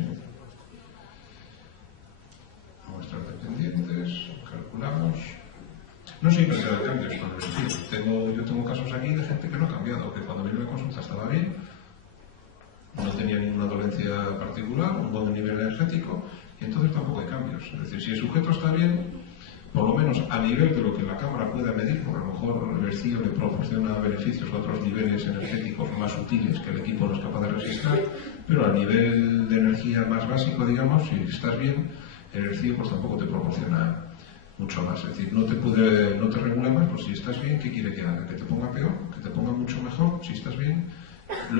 Muestras dependientes, calculamos. No siempre se da cambios con el estilo. Yo tengo casos aquí de gente que no ha cambiado, que cuando vino a la consulta estaba bien, no tenía ninguna dolencia particular, un buen nivel energético, y entonces tampoco hay cambios. Es decir, si el sujeto está bien, por lo menos a nivel de lo que la cámara pueda medir, porque a lo mejor el vacío le proporciona beneficios a otros niveles energéticos más sutiles que el equipo no es capaz de registrar, pero a nivel de energía más básico, digamos, si estás bien, el vacío pues tampoco te proporciona mucho más. Es decir, no te regula más, pues si estás bien, ¿qué quiere que haga? ¿Que te ponga peor? ¿Que te ponga mucho mejor? Si estás bien,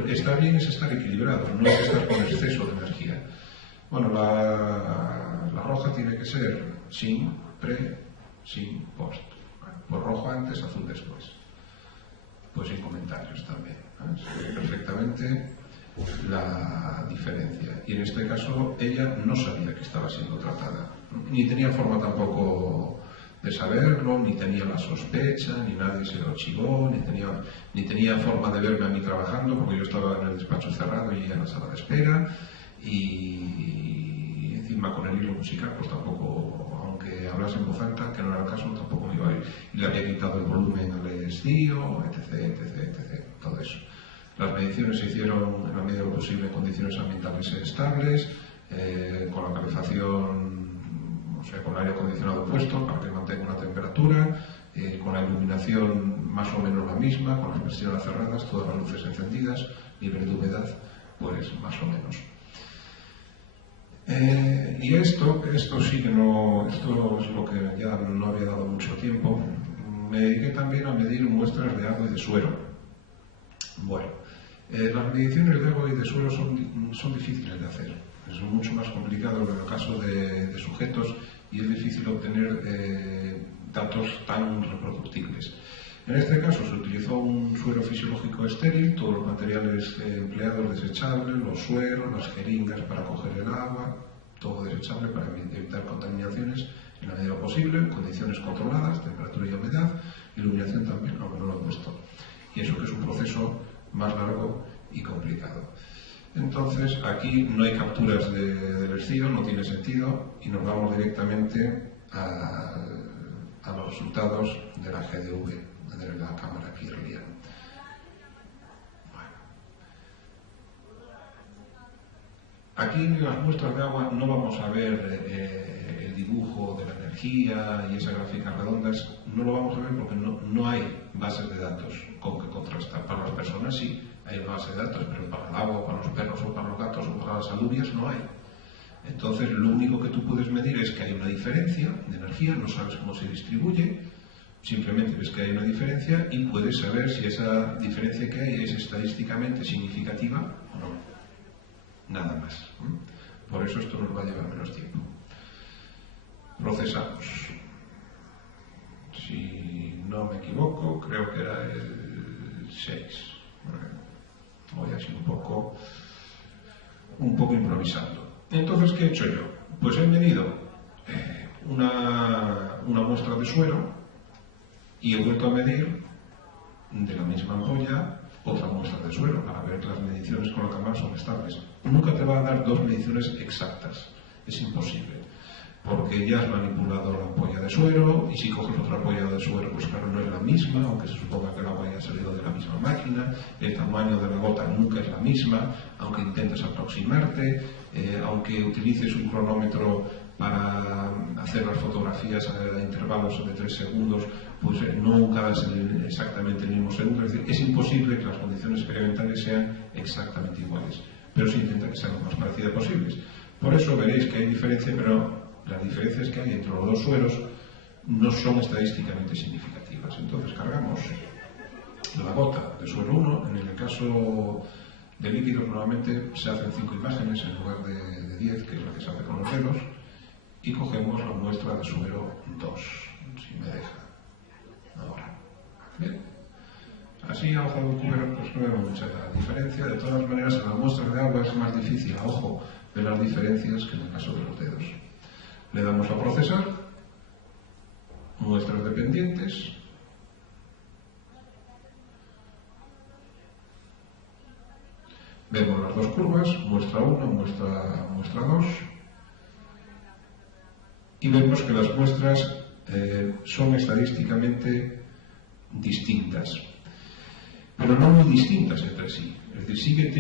estar bien es estar equilibrado, no es estar con exceso de energía. Bueno, la roja tiene que ser sin, pre, sin, post. Pues rojo antes, azul después. Pues sin comentarios también. Se ve perfectamente la diferencia. Y en este caso, ella no sabía que estaba siendo tratada. Ni tenía forma tampoco de saberlo, ni tenía la sospecha, ni nadie se lo chivó, ni tenía forma de verme a mí trabajando, porque yo estaba en el despacho cerrado y ella en la sala de espera, y encima con el hilo musical, pues tampoco, aunque hablase en voz alta, que no era el caso, tampoco me iba a ir. Y le había quitado el volumen al estío, etc., todo eso. Las mediciones se hicieron en la medida de lo posible en condiciones ambientales estables, con la calefacción, o sea, con el aire acondicionado puesto para que mantenga una temperatura, con la iluminación más o menos la misma, con las persianas cerradas, todas las luces encendidas, nivel de humedad, pues más o menos. Y esto sí que no, esto es lo que ya no había dado mucho tiempo. Me dediqué también a medir muestras de agua y de suero. Bueno, las mediciones de agua y de suero son difíciles de hacer. son mucho más complicados en el caso de sujetos y es difícil obtener datos tan reproductibles. En este caso se utilizó un suero fisiológico estéril, todos los materiales empleados desechables, los sueros, las jeringas para coger el agua, todo desechable para evitar contaminaciones en la medida posible, condiciones controladas, temperatura y humedad, iluminación también, aunque no lo he puesto. Y eso que es un proceso más largo y complicado. Entonces, aquí no hay capturas del estío, no tiene sentido, y nos vamos directamente a los resultados de la GDV, de la cámara Kirlian. Bueno. Aquí en las muestras de agua no vamos a ver el dibujo de la energía y esas gráficas redondas, no lo vamos a ver porque no hay bases de datos con que contrastar. Para las personas sí hay una base de datos, pero para el agua, para los perros o para los gatos o para las alubias no hay. Entonces lo único que tú puedes medir es que hay una diferencia de energía, no sabes cómo se distribuye, simplemente ves que hay una diferencia y puedes saber si esa diferencia que hay es estadísticamente significativa o no. Nada más. Por eso esto nos va a llevar menos tiempo. Procesamos. Si no me equivoco, creo que era el 6. Voy así un poco improvisando. Entonces, ¿qué he hecho yo? Pues he medido una muestra de suero y he vuelto a medir de la misma ampolla otra muestra de suero para ver que las mediciones con la cámara son estables. Nunca te va a dar dos mediciones exactas, es imposible, porque ya has manipulado la ampolla de suero y si coges otra ampolla de suero, pues claro, no es la misma, aunque se suponga que el agua haya salido de la misma máquina, el tamaño de la gota nunca es la misma, aunque intentes aproximarte, aunque utilices un cronómetro para hacer las fotografías a intervalos de 3 segundos, pues nunca es exactamente el mismo segundo. Es decir, es imposible que las condiciones experimentales sean exactamente iguales, pero se intenta que sean lo más parecidas posibles. Por eso veréis que hay diferencia, pero las diferencias que hay entre los dos sueros no son estadísticamente significativas. Entonces cargamos la gota de suero 1, en el caso de líquidos normalmente se hacen 5 imágenes en lugar de 10, que es la que se hace con los dedos, y cogemos la muestra de suero 2, si me deja. Ahora. Bien. Así a ojo de cubero pues no vemos mucha diferencia. De todas maneras, en las muestras de agua es más difícil a ojo ver las diferencias que en el caso de los dedos. Le damos a procesar, muestras dependientes, vemos las dos curvas, muestra 1, muestra 2, y vemos que las muestras son estadísticamente distintas, pero no muy distintas entre sí, es decir,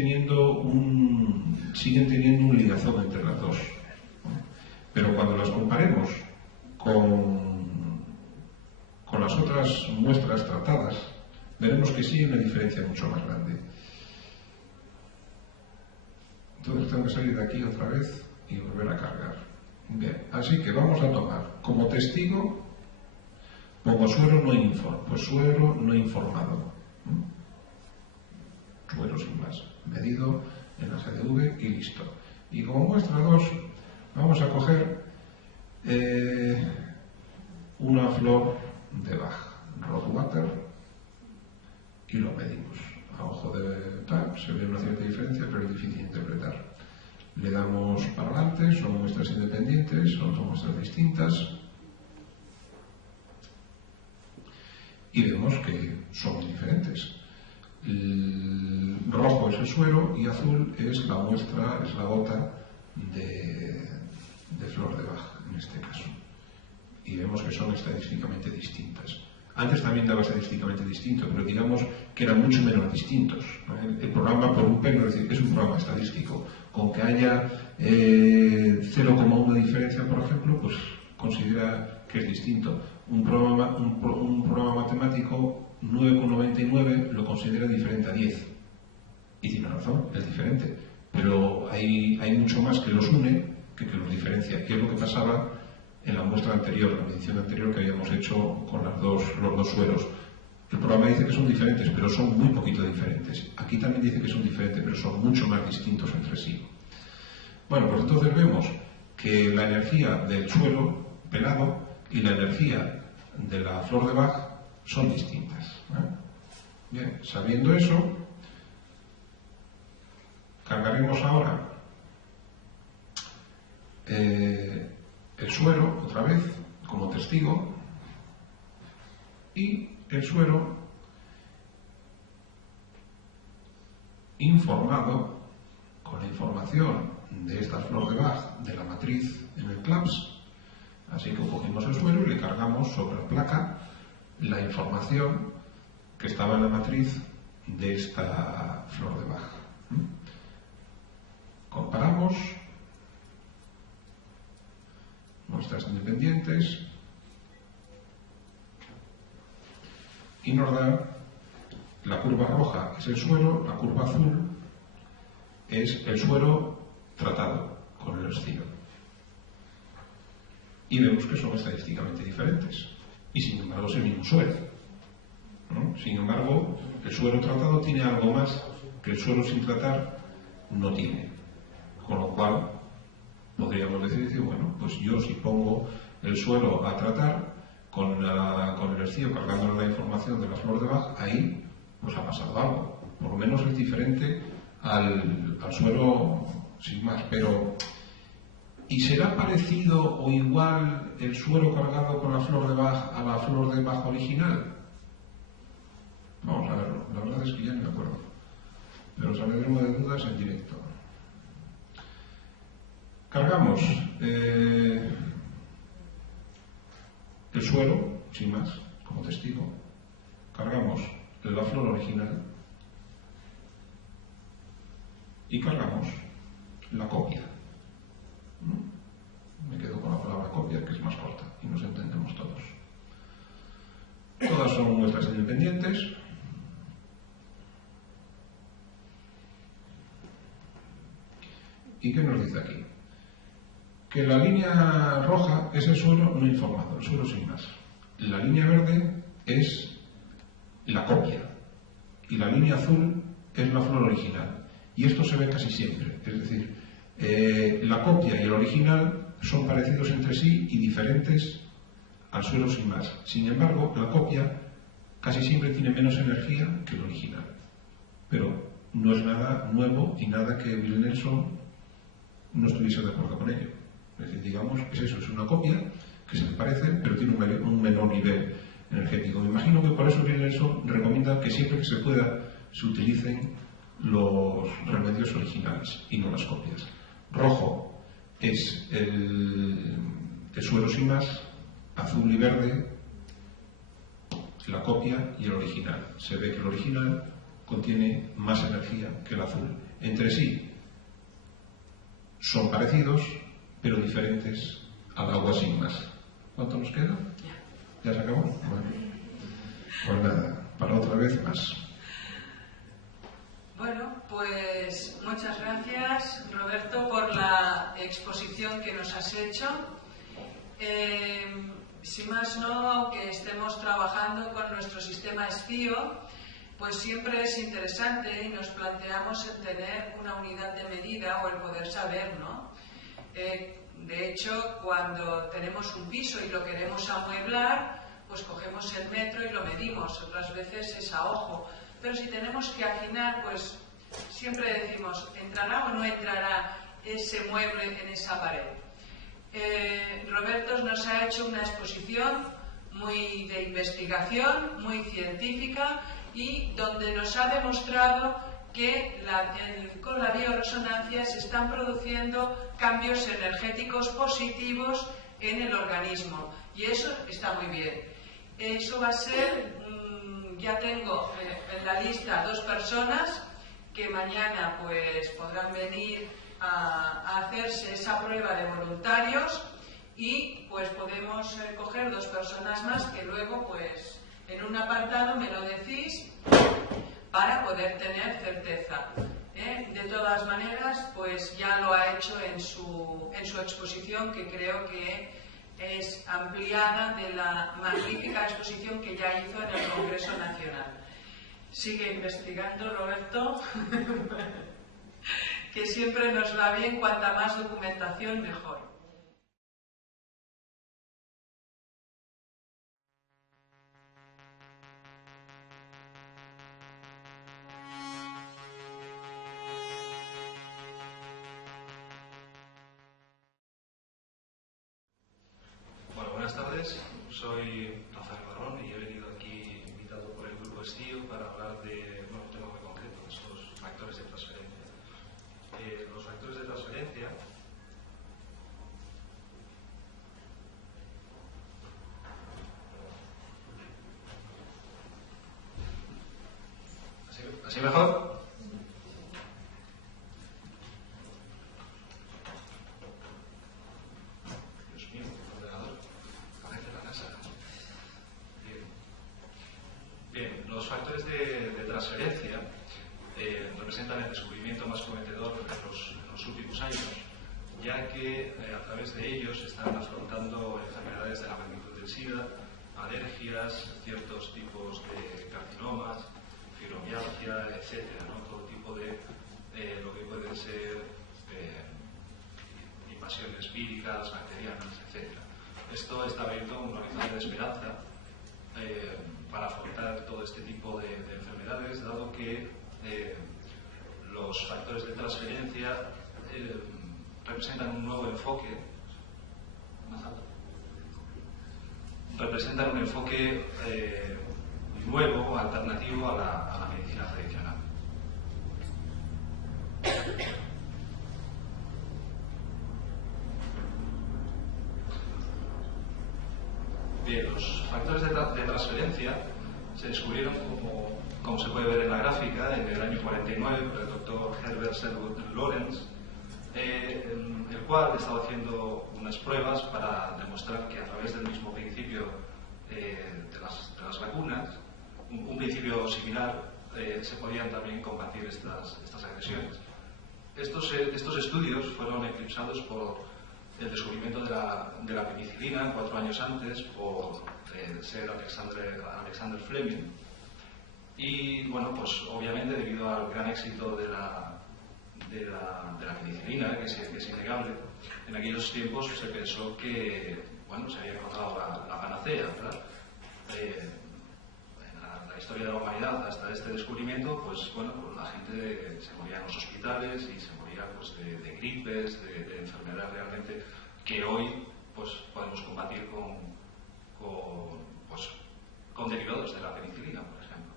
siguen teniendo un ligazón entre las dos. Pero cuando las comparemos con las otras muestras tratadas, veremos que sí hay una diferencia mucho más grande. Entonces tengo que salir de aquí otra vez y volver a cargar. Bien, así que vamos a tomar como testigo, pongo suero no informado. Suero sin más, medido en la GDV y listo. Y como muestra 2, vamos a coger una flor de Bach, Rothwater, y lo medimos. A ojo de tal, se ve una cierta diferencia, pero es difícil de interpretar. Le damos para adelante, son muestras independientes, son dos muestras distintas, y vemos que son muy diferentes. El rojo es el suero y azul es la muestra, es la gota de flor de Bach, en este caso. Y vemos que son estadísticamente distintas. Antes también daba estadísticamente distinto, pero digamos que eran mucho menos distintos. El programa por un pelo, es decir, es un programa estadístico. Con que haya 0,1 diferencia, por ejemplo, pues considera que es distinto. Un programa matemático 9,99 lo considera diferente a 10. Y tiene razón, es diferente. Pero hay mucho más que los une que los diferencia. ¿Qué es lo que pasaba en la muestra anterior, la medición anterior que habíamos hecho con los dos sueros? El programa dice que son diferentes, pero son muy poquito diferentes. Aquí también dice que son diferentes, pero son mucho más distintos entre sí. Bueno, pues entonces vemos que la energía del suelo pelado y la energía de la flor de Bach son distintas. Bien, sabiendo eso, cargaremos ahora el suero otra vez como testigo, y el suero informado con la información de esta flor de Bach de la matriz en el CLAPS. Así que cogimos el suero y le cargamos sobre la placa la información que estaba en la matriz de esta flor de Bach. Comparamos muestras independientes y nos da la curva roja es el suero, la curva azul es el suero tratado con el estío. Y vemos que son estadísticamente diferentes. Y sin embargo es el mismo suero, ¿no? Sin embargo, el suero tratado tiene algo más que el suero sin tratar no tiene. Con lo cual, podríamos decir, bueno, pues yo si pongo el suero a tratar con el estío cargándole la información de la flor de Bach, ahí pues ha pasado algo. Por lo menos es diferente al suero sin más. Pero, ¿y será parecido o igual el suero cargado con la flor de Bach a la flor de Bach original? Vamos a verlo. La verdad es que ya no me acuerdo. Pero saldremos de dudas en directo. Cargamos el suero, sin más, como testigo. Cargamos la flor original y cargamos la copia. Me quedo con la palabra copia, que es más corta y nos entendemos todos. Todas son muestras independientes. ¿Y qué nos dice aquí? Que la línea roja es el suero no informado, el suero sin más. La línea verde es la copia y la línea azul es la flor original. Y esto se ve casi siempre, es decir, la copia y el original son parecidos entre sí y diferentes al suero sin más. Sin embargo, la copia casi siempre tiene menos energía que el original. Pero no es nada nuevo y nada que Bill Nelson no estuviese de acuerdo con ello. Es decir, digamos, es eso, es una copia que se le parece, pero tiene un menor nivel energético. Me imagino que por eso Bill Nelson recomienda que siempre que se pueda se utilicen los remedios originales y no las copias. Rojo es el suero sin más, azul y verde la copia y el original. Se ve que el original contiene más energía que el azul. Entre sí son parecidos, pero diferentes al agua sin más. ¿Cuánto nos queda? ¿Ya se acabó? Bueno, pues nada, para otra vez más. Bueno, pues muchas gracias, Roberto, por la exposición que nos has hecho. Sin más, no, aunque estemos trabajando con nuestro sistema esfío, pues siempre es interesante y nos planteamos el tener una unidad de medida o el poder saber, ¿no? De hecho, cuando tenemos un piso y lo queremos amueblar, pues cogemos el metro y lo medimos, otras veces es a ojo. Pero si tenemos que afinar, pues siempre decimos, ¿entrará o no entrará ese mueble en esa pared? Roberto nos ha hecho una exposición muy de investigación, muy científica y donde nos ha demostrado que con la bioresonancia se están produciendo cambios energéticos positivos en el organismo y eso está muy bien. Eso va a ser, ya tengo en la lista 2 personas que mañana pues podrán venir a hacerse esa prueba de voluntarios y pues podemos coger 2 personas más que luego pues en un apartado me lo decís para poder tener certeza. De todas maneras, pues ya lo ha hecho en su exposición, que creo que es ampliada de la magnífica exposición que ya hizo en el Congreso Nacional. Sigue investigando, Roberto. que siempre nos va bien, cuanta más documentación mejor. Buenas tardes, soy Rafael Barrón y he venido aquí invitado por el Grupo Estío para hablar de un tema muy concreto, que son los factores de transferencia. Los factores de transferencia ¿Así mejor? Los factores de transferencia representan el descubrimiento más prometedor de los últimos años, ya que a través de ellos se están afrontando enfermedades de la magnitud del SIDA, alergias, ciertos tipos de carcinomas, fibromialgia, etc. Todo tipo de lo que pueden ser invasiones víricas, bacterianas, etc. Esto está abriendo un horizonte de esperanza para afrontar todo este tipo de enfermedades, dado que los factores de transferencia representan un nuevo enfoque, nuevo, alternativo a la medicina tradicional. Bien, los factores de transferencia se descubrieron, como se puede ver en la gráfica, en el año 49 por el doctor Herbert Sherwood Lawrence, el cual estaba haciendo unas pruebas para demostrar que a través del mismo principio de las vacunas, un principio similar, se podían también combatir estas agresiones. Estos estudios fueron eclipsados por el descubrimiento de la penicilina 4 años antes por Sir Alexander Fleming, y bueno, pues obviamente debido al gran éxito de la penicilina, que es innegable, en aquellos tiempos se pensó que bueno, se había encontrado la panacea, ¿verdad? En la historia de la humanidad hasta este descubrimiento, pues bueno, pues la gente se moría en los hospitales y se moría pues de gripes, de enfermedades realmente que hoy pues podemos combatir con derivados de la penicilina, por ejemplo.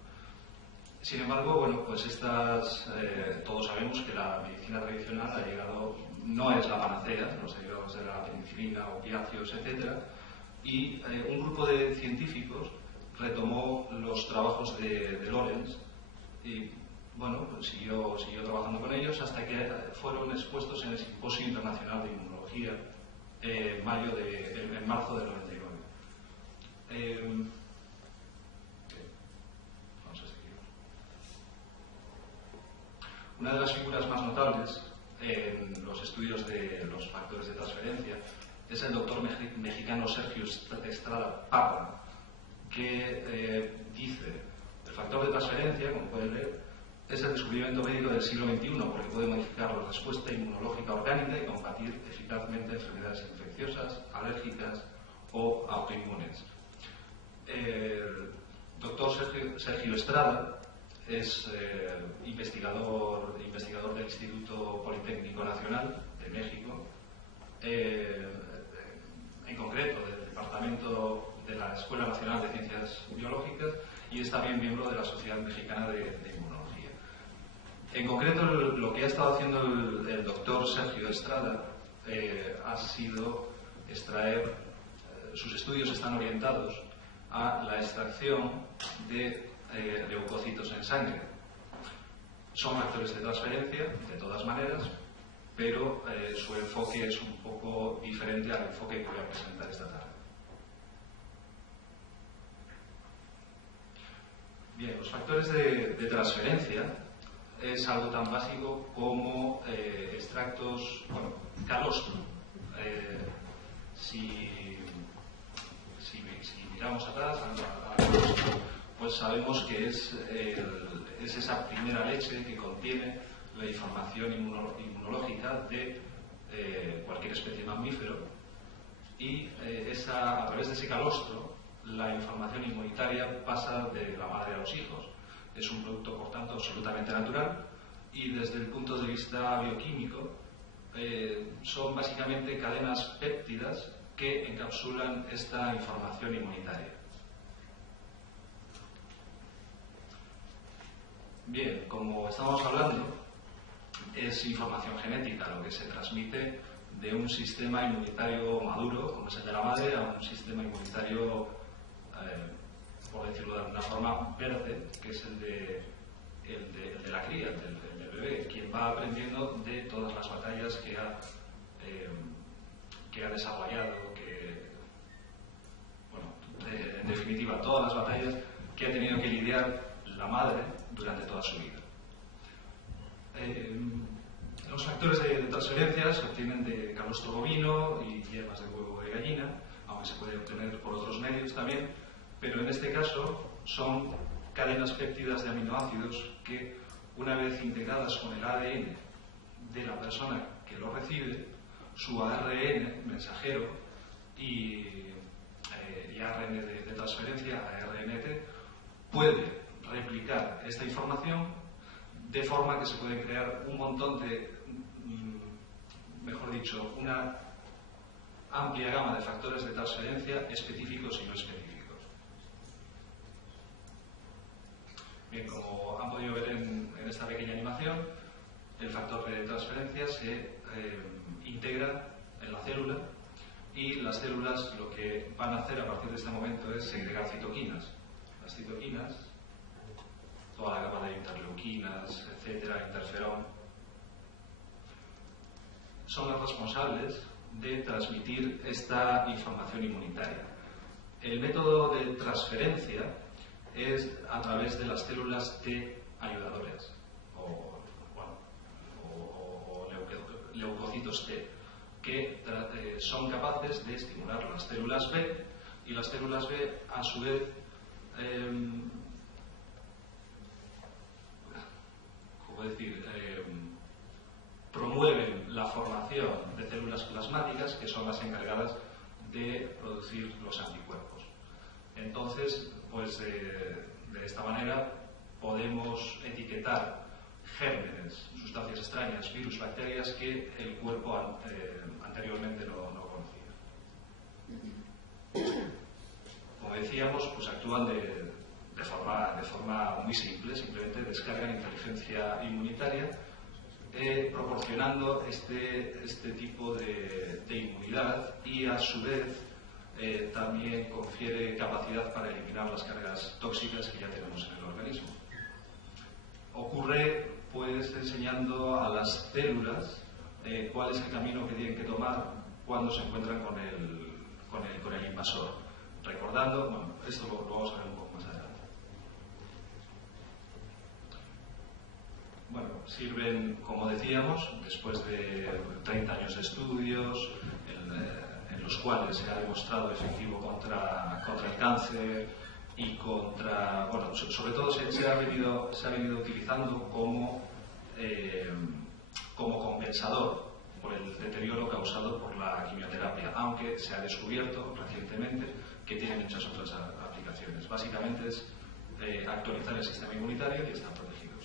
Sin embargo, bueno, pues todos sabemos que la medicina tradicional ha llegado, no es la panacea, los derivados de la penicilina, opiáceos, etc. Y un grupo de científicos retomó los trabajos de Lawrence y bueno, pues siguió trabajando con ellos hasta que fueron expuestos en el Simposio Internacional de Inmunología en marzo del 99. Vamos a seguir. Una de las figuras más notables en los estudios de los factores de transferencia es el doctor mexicano Sergio Estrada Parra, que dice: el factor de transferencia, como pueden leer, es el descubrimiento médico del siglo XXI porque puede modificar la respuesta inmunológica orgánica y combatir eficazmente enfermedades infecciosas, alérgicas o autoinmunes. El doctor Sergio Estrada es investigador del Instituto Politécnico Nacional de México, en concreto del Departamento de la Escuela Nacional de Ciencias Biológicas, y es también miembro de la Sociedad Mexicana de Inmunología. En concreto, lo que ha estado haciendo el doctor Sergio Estrada ha sido extraer, sus estudios están orientados a la extracción de leucocitos en sangre. Son factores de transferencia, de todas maneras, pero su enfoque es un poco diferente al enfoque que voy a presentar esta tarde. Bien, los factores de transferencia es algo tan básico como extractos, bueno, calostro. Si miramos atrás al calostro, pues sabemos que es esa primera leche que contiene la información inmunológica de cualquier especie mamífero y a través de ese calostro la información inmunitaria pasa de la madre a los hijos. Es un producto, por tanto, absolutamente natural y desde el punto de vista bioquímico son básicamente cadenas péptidas que encapsulan esta información inmunitaria. Bien, como estamos hablando, es información genética lo que se transmite de un sistema inmunitario maduro, como es el de la madre, a un sistema inmunitario, por decirlo de alguna forma, verde, que es el de la cría, el del bebé, quien va aprendiendo de todas las batallas que ha desarrollado, en definitiva, todas las batallas que ha tenido que lidiar la madre durante toda su vida. Los factores de transferencia se obtienen de calostro bovino y yemas de huevo de gallina, aunque se puede obtener por otros medios también, pero en este caso son cadenas péptidas de aminoácidos que, una vez integradas con el ADN de la persona que lo recibe, su ARN mensajero y ARN de transferencia, ARNT, puede replicar esta información de forma que se puede crear un montón de, mejor dicho, una amplia gama de factores de transferencia específicos y no específicos. Bien, como han podido ver en esta pequeña animación, el factor de transferencia se integra en la célula y las células lo que van a hacer a partir de este momento es segregar citoquinas. Las citoquinas, toda la gama de interleuquinas, etcétera, interferón, son las responsables de transmitir esta información inmunitaria. El método de transferencia es a través de las células T ayudadoras o leucocitos T, que son capaces de estimular las células B, y las células B a su vez promueven la formación de células plasmáticas, que son las encargadas de producir los anticuerpos. Entonces, pues de esta manera podemos etiquetar gérmenes, sustancias extrañas, virus, bacterias que el cuerpo anteriormente no conocía. Como decíamos, pues actúan de forma muy simple, simplemente descargan inteligencia inmunitaria, proporcionando este tipo de inmunidad y a su vez también confiere capacidad para eliminar las cargas tóxicas que ya tenemos en el organismo. Ocurre pues enseñando a las células cuál es el camino que tienen que tomar cuando se encuentran con el invasor. Recordando, bueno, esto lo vamos a ver un poco más adelante. Bueno, sirven, como decíamos, después de 30 años de estudios, en los cuales se ha demostrado efectivo contra el cáncer y contra, bueno, sobre todo se ha venido utilizando como compensador por el deterioro causado por la quimioterapia, aunque se ha descubierto recientemente que tiene muchas otras aplicaciones. Básicamente es actualizar el sistema inmunitario y están protegidos.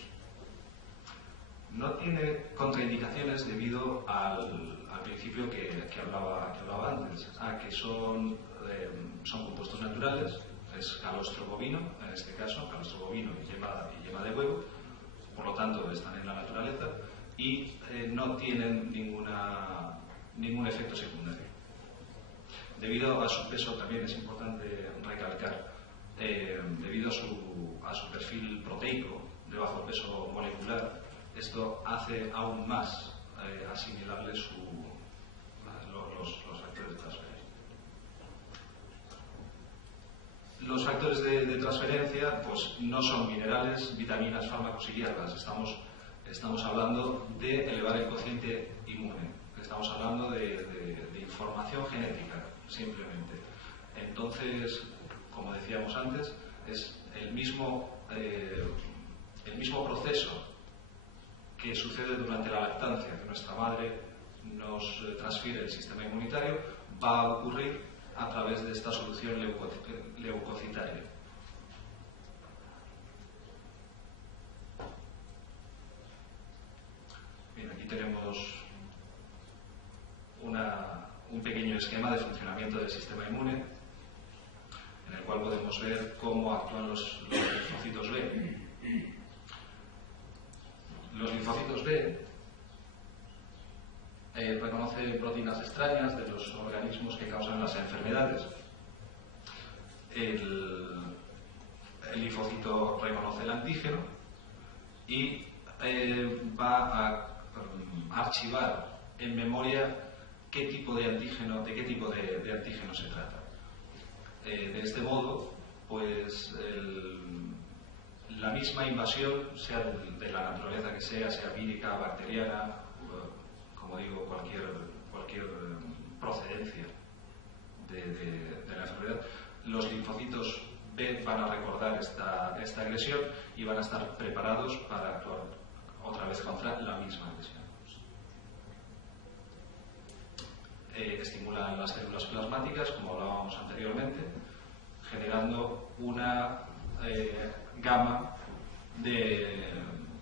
No tiene contraindicaciones debido al principio que hablaba antes, a que son compuestos naturales, es calostro bovino, en este caso, calostro bovino y yema de huevo, por lo tanto están en la naturaleza y no tienen ningún efecto secundario. Debido a su peso, también es importante recalcar, debido a su perfil proteico de bajo peso molecular, esto hace aún más asimilables los factores de transferencia. Los factores de transferencia pues, no son minerales, vitaminas, fármacos y hierbas. Estamos hablando de elevar el cociente inmune. Estamos hablando de información genética, simplemente. Entonces, como decíamos antes, es el mismo proceso que sucede durante la lactancia, que nuestra madre nos transfiere el sistema inmunitario, va a ocurrir a través de esta solución leucocitaria. Bien, aquí tenemos un pequeño esquema de funcionamiento del sistema inmune, en el cual podemos ver cómo actúan los linfocitos B. Los linfocitos B reconocen proteínas extrañas de los organismos que causan las enfermedades. El linfocito reconoce el antígeno y va a archivar en memoria de qué tipo de antígeno se trata. De este modo, pues la misma invasión, sea de la naturaleza que sea vírica, bacteriana, como digo, cualquier procedencia de la enfermedad, los linfocitos B van a recordar esta agresión y van a estar preparados para actuar otra vez contra la misma agresión. Estimulan las células plasmáticas, como hablábamos anteriormente, generando una gama de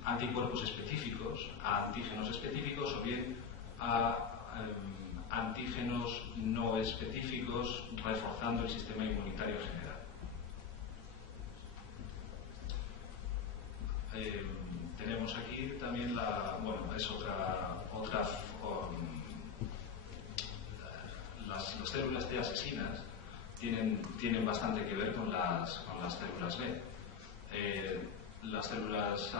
anticuerpos específicos a antígenos específicos o bien a antígenos no específicos, reforzando el sistema inmunitario general. Tenemos aquí también las células T asesinas tienen bastante que ver con las células B. Las células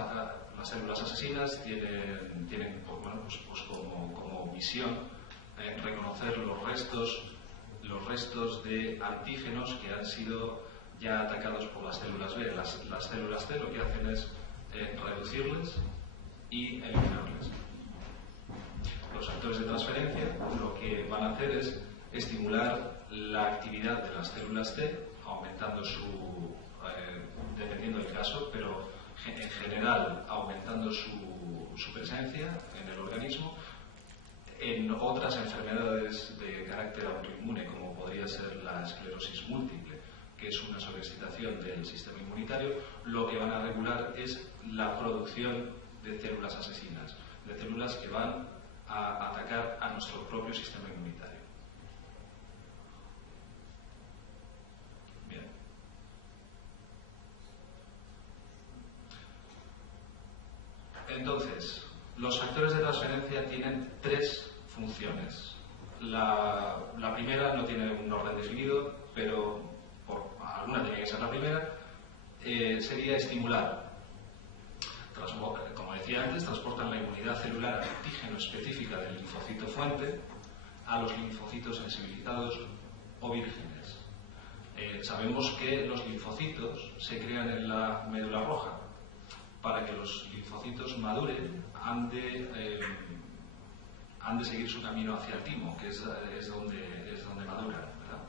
asesinas tienen pues como misión reconocer los restos de antígenos que han sido ya atacados por las células B. Las células T lo que hacen es reducirles y eliminarles. Los factores de transferencia lo que van a hacer es estimular la actividad de las células T, aumentando dependiendo del caso, pero en general aumentando su presencia en el organismo. En otras enfermedades de carácter autoinmune, como podría ser la esclerosis múltiple, que es una sobreexcitación del sistema inmunitario, lo que van a regular es la producción de células asesinas, de células que van a atacar a nuestro propio sistema inmunitario. Bien. Entonces, los factores de transferencia tienen tres funciones. La primera no tiene un orden definido, pero por alguna tiene que ser la primera, sería estimular. Como decía antes, transportan la inmunidad celular antígeno específica del linfocito fuente a los linfocitos sensibilizados o vírgenes. Sabemos que los linfocitos se crean en la médula roja. Para que los linfocitos maduren, han de seguir su camino hacia el timo, que es donde maduran, ¿verdad?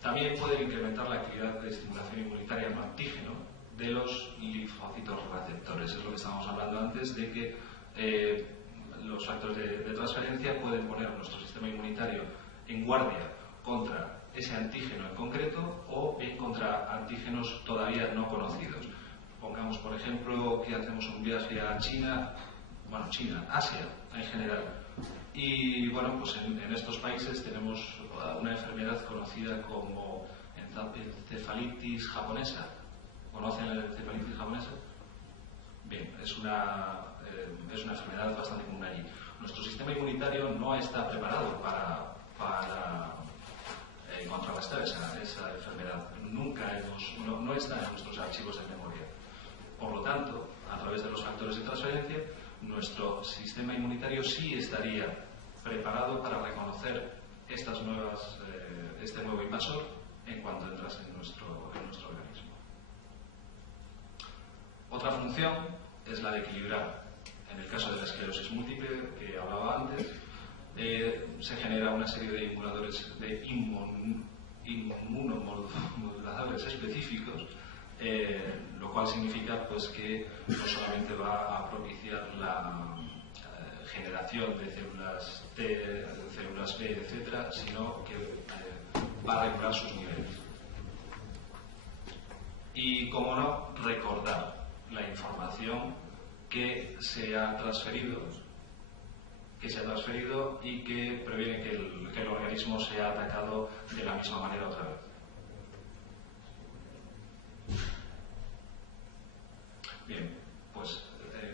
También pueden incrementar la actividad de estimulación inmunitaria no antígeno de los linfocitos receptores. Es lo que estábamos hablando antes, de que los factores de transferencia pueden poner a nuestro sistema inmunitario en guardia contra ese antígeno en concreto o bien contra antígenos todavía no conocidos. Pongamos, por ejemplo, que hacemos un viaje a Asia en general. Y bueno, pues en estos países tenemos una enfermedad conocida como encefalitis japonesa. ¿Conocen la encefalitis japonesa? Bien, es una enfermedad bastante común allí. Nuestro sistema inmunitario no está preparado para contrarrestar esa enfermedad. No está en nuestros archivos de memoria. Por lo tanto, a través de los factores de transferencia, nuestro sistema inmunitario sí estaría preparado para reconocer este nuevo invasor en cuanto entras en nuestro organismo. Otra función es la de equilibrar. En el caso de la esclerosis múltiple, que hablaba antes, se genera una serie de inmunomoduladores específicos lo cual significa pues, que no solamente va a propiciar la generación de células T, de células B, etc., sino que va a regular sus niveles. Y, como no, recordar la información que se ha transferido y que previene que el organismo sea atacado de la misma manera otra vez. Bien, pues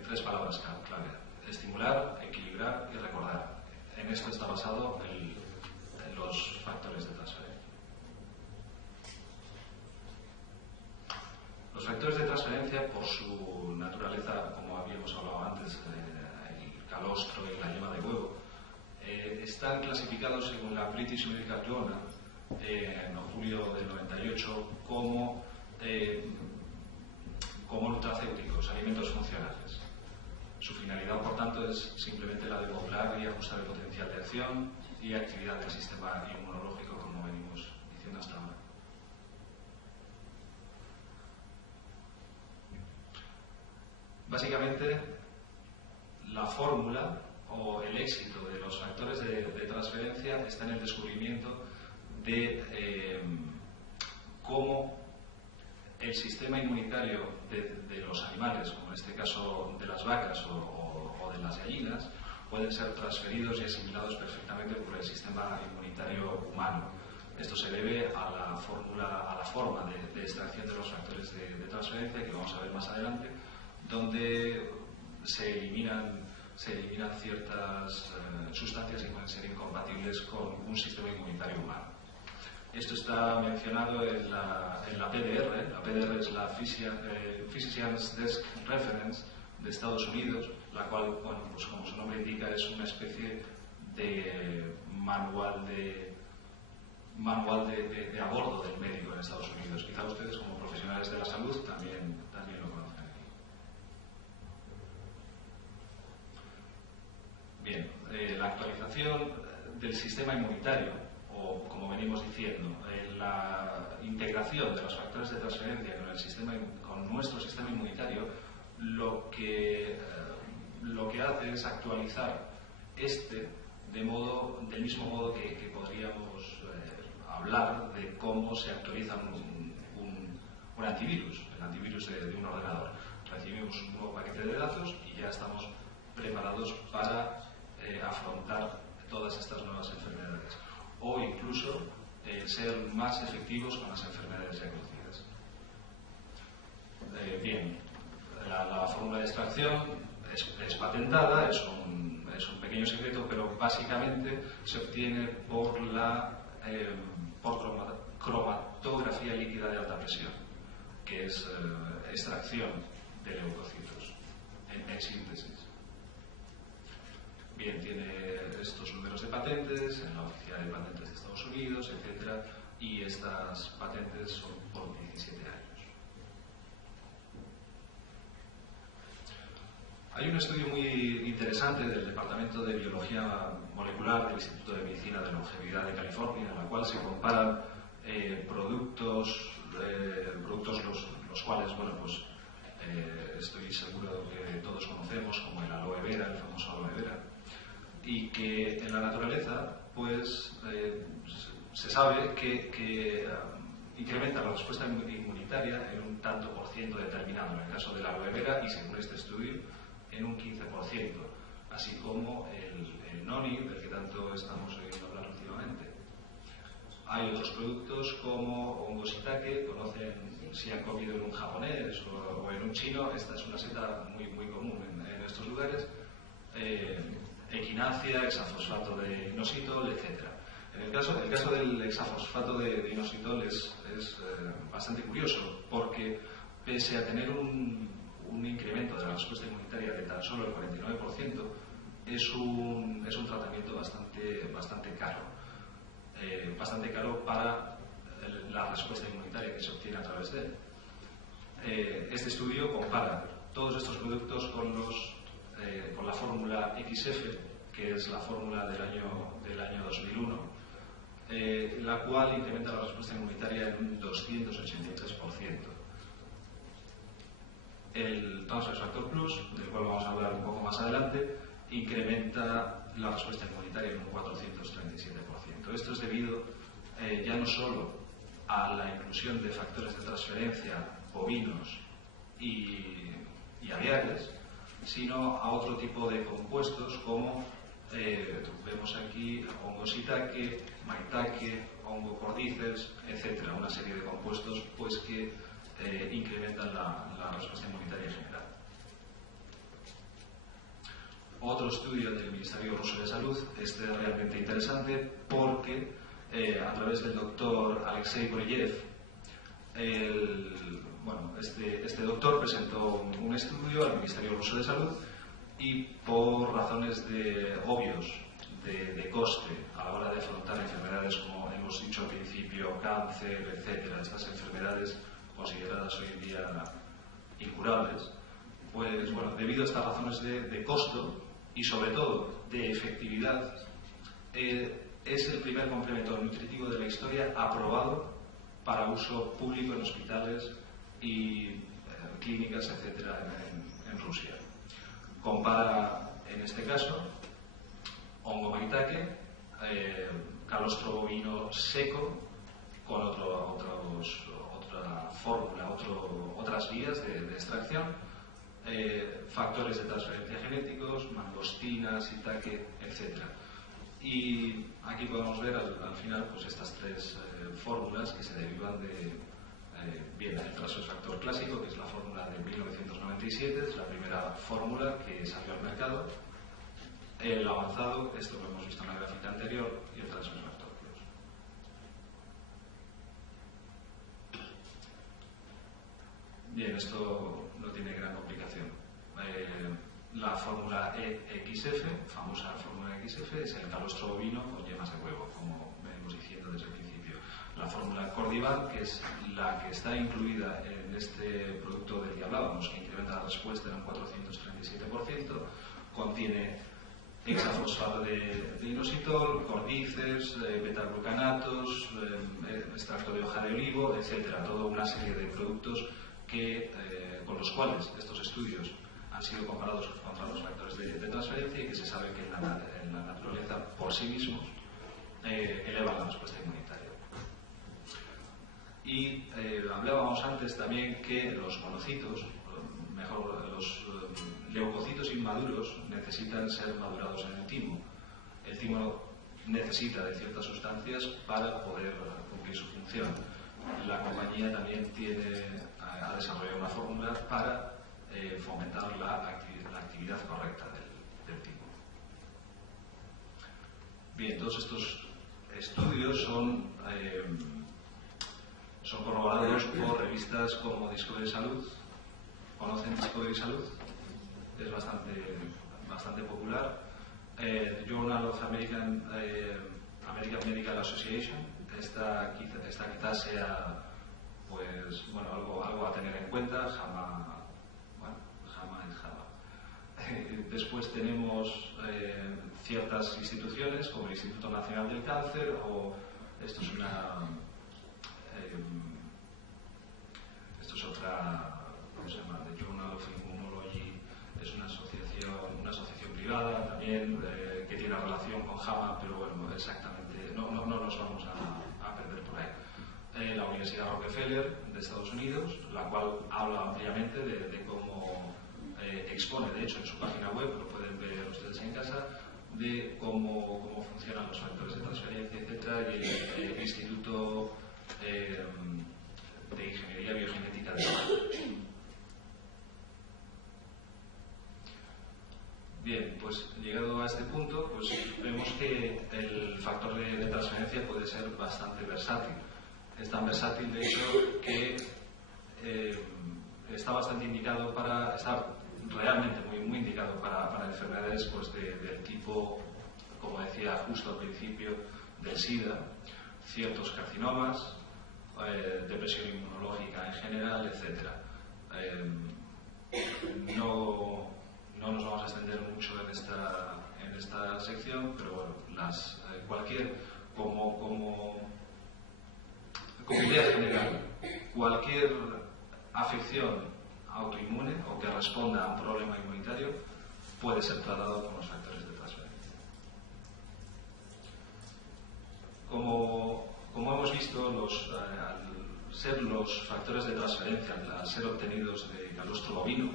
3 palabras clave: estimular, equilibrar y recordar. En esto está basado los factores de transferencia. Los factores de transferencia, por su naturaleza, como habíamos hablado antes, el calostro y la yema de huevo, están clasificados según la British Medical Journal en julio del 98 como nutracéuticos, alimentos funcionales. Su finalidad, por tanto, es simplemente la de modular y ajustar el potencial de acción y actividad del sistema inmunológico, como venimos diciendo hasta ahora. Básicamente, la fórmula o el éxito de los factores de transferencia está en el descubrimiento de cómo el sistema inmunitario de los animales, como en este caso de las vacas o de las gallinas, pueden ser transferidos y asimilados perfectamente por el sistema inmunitario humano. Esto se debe a la forma de extracción de los factores de transferencia, que vamos a ver más adelante, donde se eliminan ciertas sustancias que pueden ser incompatibles con un sistema inmunitario humano. Esto está mencionado en la PDR. La PDR es la Physician's Desk Reference de Estados Unidos, la cual, bueno, pues como su nombre indica, es una especie de manual de a bordo del médico en Estados Unidos. Quizá ustedes, como profesionales de la salud, también lo conocen. Bien, la actualización del sistema inmunitario, o como venimos diciendo, la integración de los factores de transferencia con nuestro sistema inmunitario, lo que hace es actualizar del mismo modo que podríamos hablar de cómo se actualiza un antivirus, el antivirus de un ordenador. Recibimos un nuevo paquete de datos y ya estamos preparados para afrontar todas estas nuevas enfermedades, o incluso ser más efectivos con las enfermedades ya conocidas. Bien, la fórmula de extracción es patentada, es un pequeño secreto, pero básicamente se obtiene por cromatografía líquida de alta presión, que es extracción de leucocitos en síntesis. Bien, tiene estos números de patentes en la Oficina de Patentes de Estados Unidos, etc. Y estas patentes son por 17 años. Hay un estudio muy interesante del Departamento de Biología Molecular del Instituto de Medicina de Longevidad de California, en la cual se comparan productos los cuales, bueno, pues estoy seguro que todos conocemos, como el aloe vera, el famoso aloe vera, y que en la naturaleza pues se sabe que incrementa la respuesta inmunitaria en un tanto por ciento determinado, en el caso de la aloe vera, y según este estudio en un 15%, así como el noni, del que tanto estamos oyendo hablar últimamente. Hay otros productos como hongo shiitake, conocen si han comido en un japonés o en un chino. Esta es una seta muy común en estos lugares. Equinacia, hexafosfato de inositol, etc. En el caso del hexafosfato de inositol es bastante curioso, porque pese a tener un incremento de la respuesta inmunitaria de tan solo el 49%, es un tratamiento bastante caro. Bastante caro para la respuesta inmunitaria que se obtiene a través de él. Este estudio compara todos estos productos con la fórmula XF, que es la fórmula del año 2001, la cual incrementa la respuesta inmunitaria en un 283%. El Transfer Factor Plus, del cual vamos a hablar un poco más adelante, incrementa la respuesta inmunitaria en un 437%. Esto es debido ya no solo a la inclusión de factores de transferencia bovinos y aviares, sino a otro tipo de compuestos como vemos aquí hongo shiitake, maitake, hongo cordyceps, etc. Una serie de compuestos pues que incrementan la respuesta inmunitaria en general. Otro estudio del Ministerio Ruso de Salud es realmente interesante porque a través del doctor Alexei Boreyev, este doctor presentó un estudio al Ministerio Ruso de Salud y por razones obvios de coste a la hora de afrontar enfermedades como hemos dicho al principio, cáncer, etcétera, estas enfermedades consideradas hoy en día incurables, pues bueno, debido a estas razones de costo y sobre todo de efectividad, es el primer complemento nutritivo de la historia aprobado para uso público en hospitales y clínicas, etcétera, en Rusia. Compara, en este caso, hongo maitake, calostro bovino seco con otra fórmula, otras vías de extracción, factores de transferencia genéticos, mangostinas, shiitake, etc. Y aquí podemos ver al final pues estas tres fórmulas que se derivan de bien, el transfer factor clásico, que es la fórmula de 1997, es la primera fórmula que salió al mercado. El avanzado, esto lo hemos visto en la gráfica anterior, y el transfer factor plus. Bien, esto no tiene gran complicación. La fórmula EXF, famosa fórmula EXF, es el calostro bovino con yemas de huevo, como venimos diciendo desde el principio. La fórmula Cordival, que es la que está incluida en este producto del que hablábamos, que incrementa la respuesta en un 437%, contiene hexafosfato de inositol, cordyceps, betaglucanatos, extracto de hoja de olivo, etc. Toda una serie de productos con los cuales estos estudios han sido comparados contra los factores de transferencia y que se sabe que en la naturaleza por sí mismos elevan la respuesta inmunitaria. Y hablábamos antes también que los monocitos, los leucocitos inmaduros necesitan ser madurados en el timo. El timo necesita de ciertas sustancias para poder cumplir su función. La compañía también ha desarrollado una fórmula para fomentar la actividad correcta del timo. Bien, todos estos estudios son corroborados por revistas como Discovery Salud. ¿Conocen Discovery Salud? Es bastante popular. Journal of American Medical Association. Esta quizás sea pues, bueno, algo a tener en cuenta. JAMA es JAMA. Después tenemos ciertas instituciones como el Instituto Nacional del Cáncer o esto es otra, ¿cómo se llama? The Journal of Immunology, es una asociación privada también que tiene relación con JAMA, pero bueno, exactamente no nos vamos a perder por ahí. La Universidad Rockefeller de Estados Unidos, la cual habla ampliamente de cómo expone, de hecho, en su página web, lo pueden ver ustedes en casa, de cómo funcionan los factores de transferencia, etc. Y el Instituto de Ingeniería Biogenética de Bien, pues llegado a este punto, pues vemos que el factor de transferencia puede ser bastante versátil. Es tan versátil, de hecho, que está bastante indicado está realmente muy indicado para enfermedades pues, del tipo, como decía justo al principio, del SIDA, ciertos carcinomas, depresión inmunológica en general, etc. No nos vamos a extender mucho en esta sección, pero bueno, como idea general, cualquier afección autoinmune o que responda a un problema inmunitario puede ser tratado con los factores de transferencia. Como hemos visto, al ser los factores de transferencia, al ser obtenidos de calostro bovino,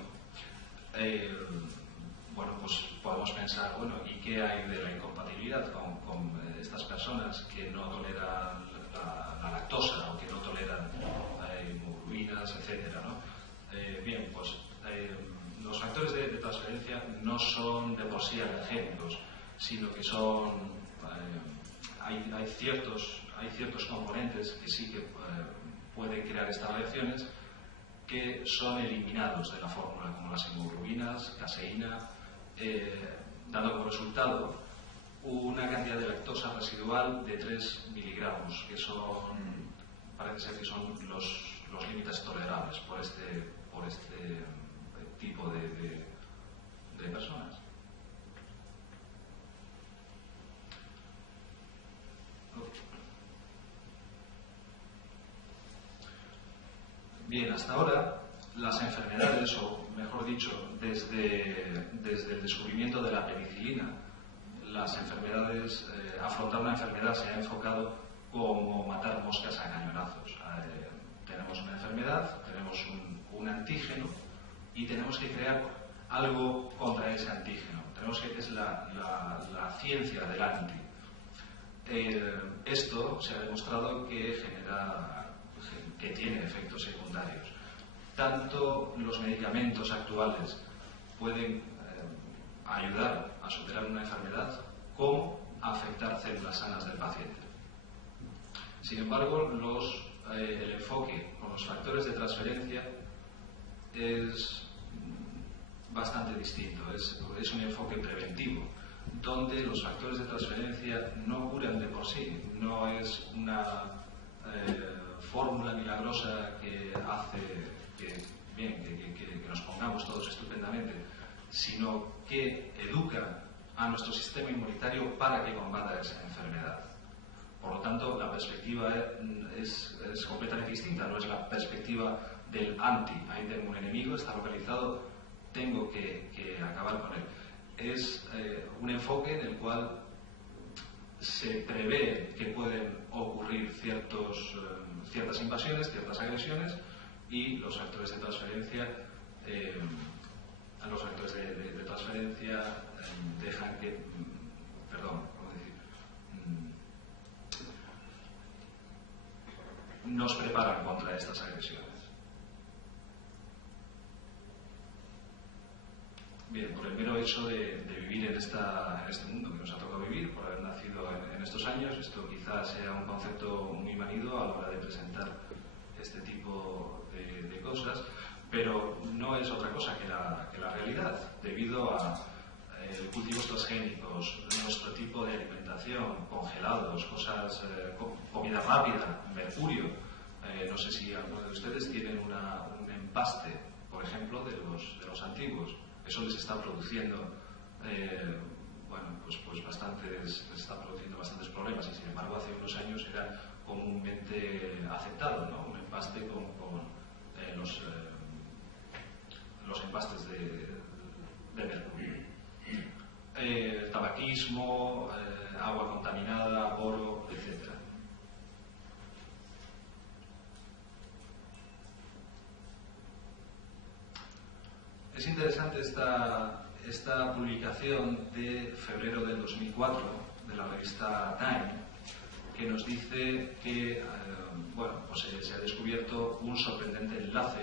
bueno, pues podemos pensar, bueno, ¿y qué hay de la incompatibilidad con estas personas que no toleran la lactosa o que no toleran hemoglobinas, etcétera, ¿no? Bien, pues los factores de transferencia no son de por sí alergénicos, sino que son hay ciertos componentes que sí que pueden crear estas reacciones que son eliminados de la fórmula, como las hemoglobinas, caseína, dando como resultado una cantidad de lactosa residual de 3 miligramos, que parece ser que son los límites tolerables por este tipo de personas. Bien, hasta ahora las enfermedades, o mejor dicho, desde el descubrimiento de la penicilina, afrontar una enfermedad se ha enfocado como matar moscas a cañonazos. Tenemos una enfermedad, tenemos un antígeno y tenemos que crear algo contra ese antígeno. Es la ciencia del anti. Esto se ha demostrado que tiene efectos secundarios. Tanto los medicamentos actuales pueden ayudar a superar una enfermedad como a afectar células sanas del paciente. Sin embargo, el enfoque con los factores de transferencia es bastante distinto. Es un enfoque preventivo, donde los factores de transferencia no curan de por sí. No es una fórmula milagrosa que hace que nos pongamos todos estupendamente, sino que educa a nuestro sistema inmunitario para que combata esa enfermedad. Por lo tanto, la perspectiva es completamente distinta. No es la perspectiva del anti. Ahí tengo un enemigo, está localizado, tengo que acabar con él. Es un enfoque en el cual se prevé que pueden ocurrir ciertas invasiones, ciertas agresiones, y los factores de transferencia dejan que, nos preparan contra estas agresiones. Bien, por el mero hecho de vivir en este mundo que nos ha tocado vivir, por haber nacido en estos años, esto quizás sea un concepto muy manido a la hora de presentar este tipo de cosas, pero no es otra cosa que la realidad, debido a cultivos transgénicos, nuestro tipo de alimentación, congelados, comida rápida, mercurio. No sé si alguno de ustedes tienen un empaste, por ejemplo, de los antiguos. Eso les está produciendo les está produciendo bastantes problemas, y sin embargo hace unos años era comúnmente aceptado, ¿no? Un empaste con los empastes de mercurio. Tabaquismo, agua contaminada, oro, etc. Es interesante esta publicación de febrero del 2004 de la revista Time, que nos dice que se ha descubierto un sorprendente enlace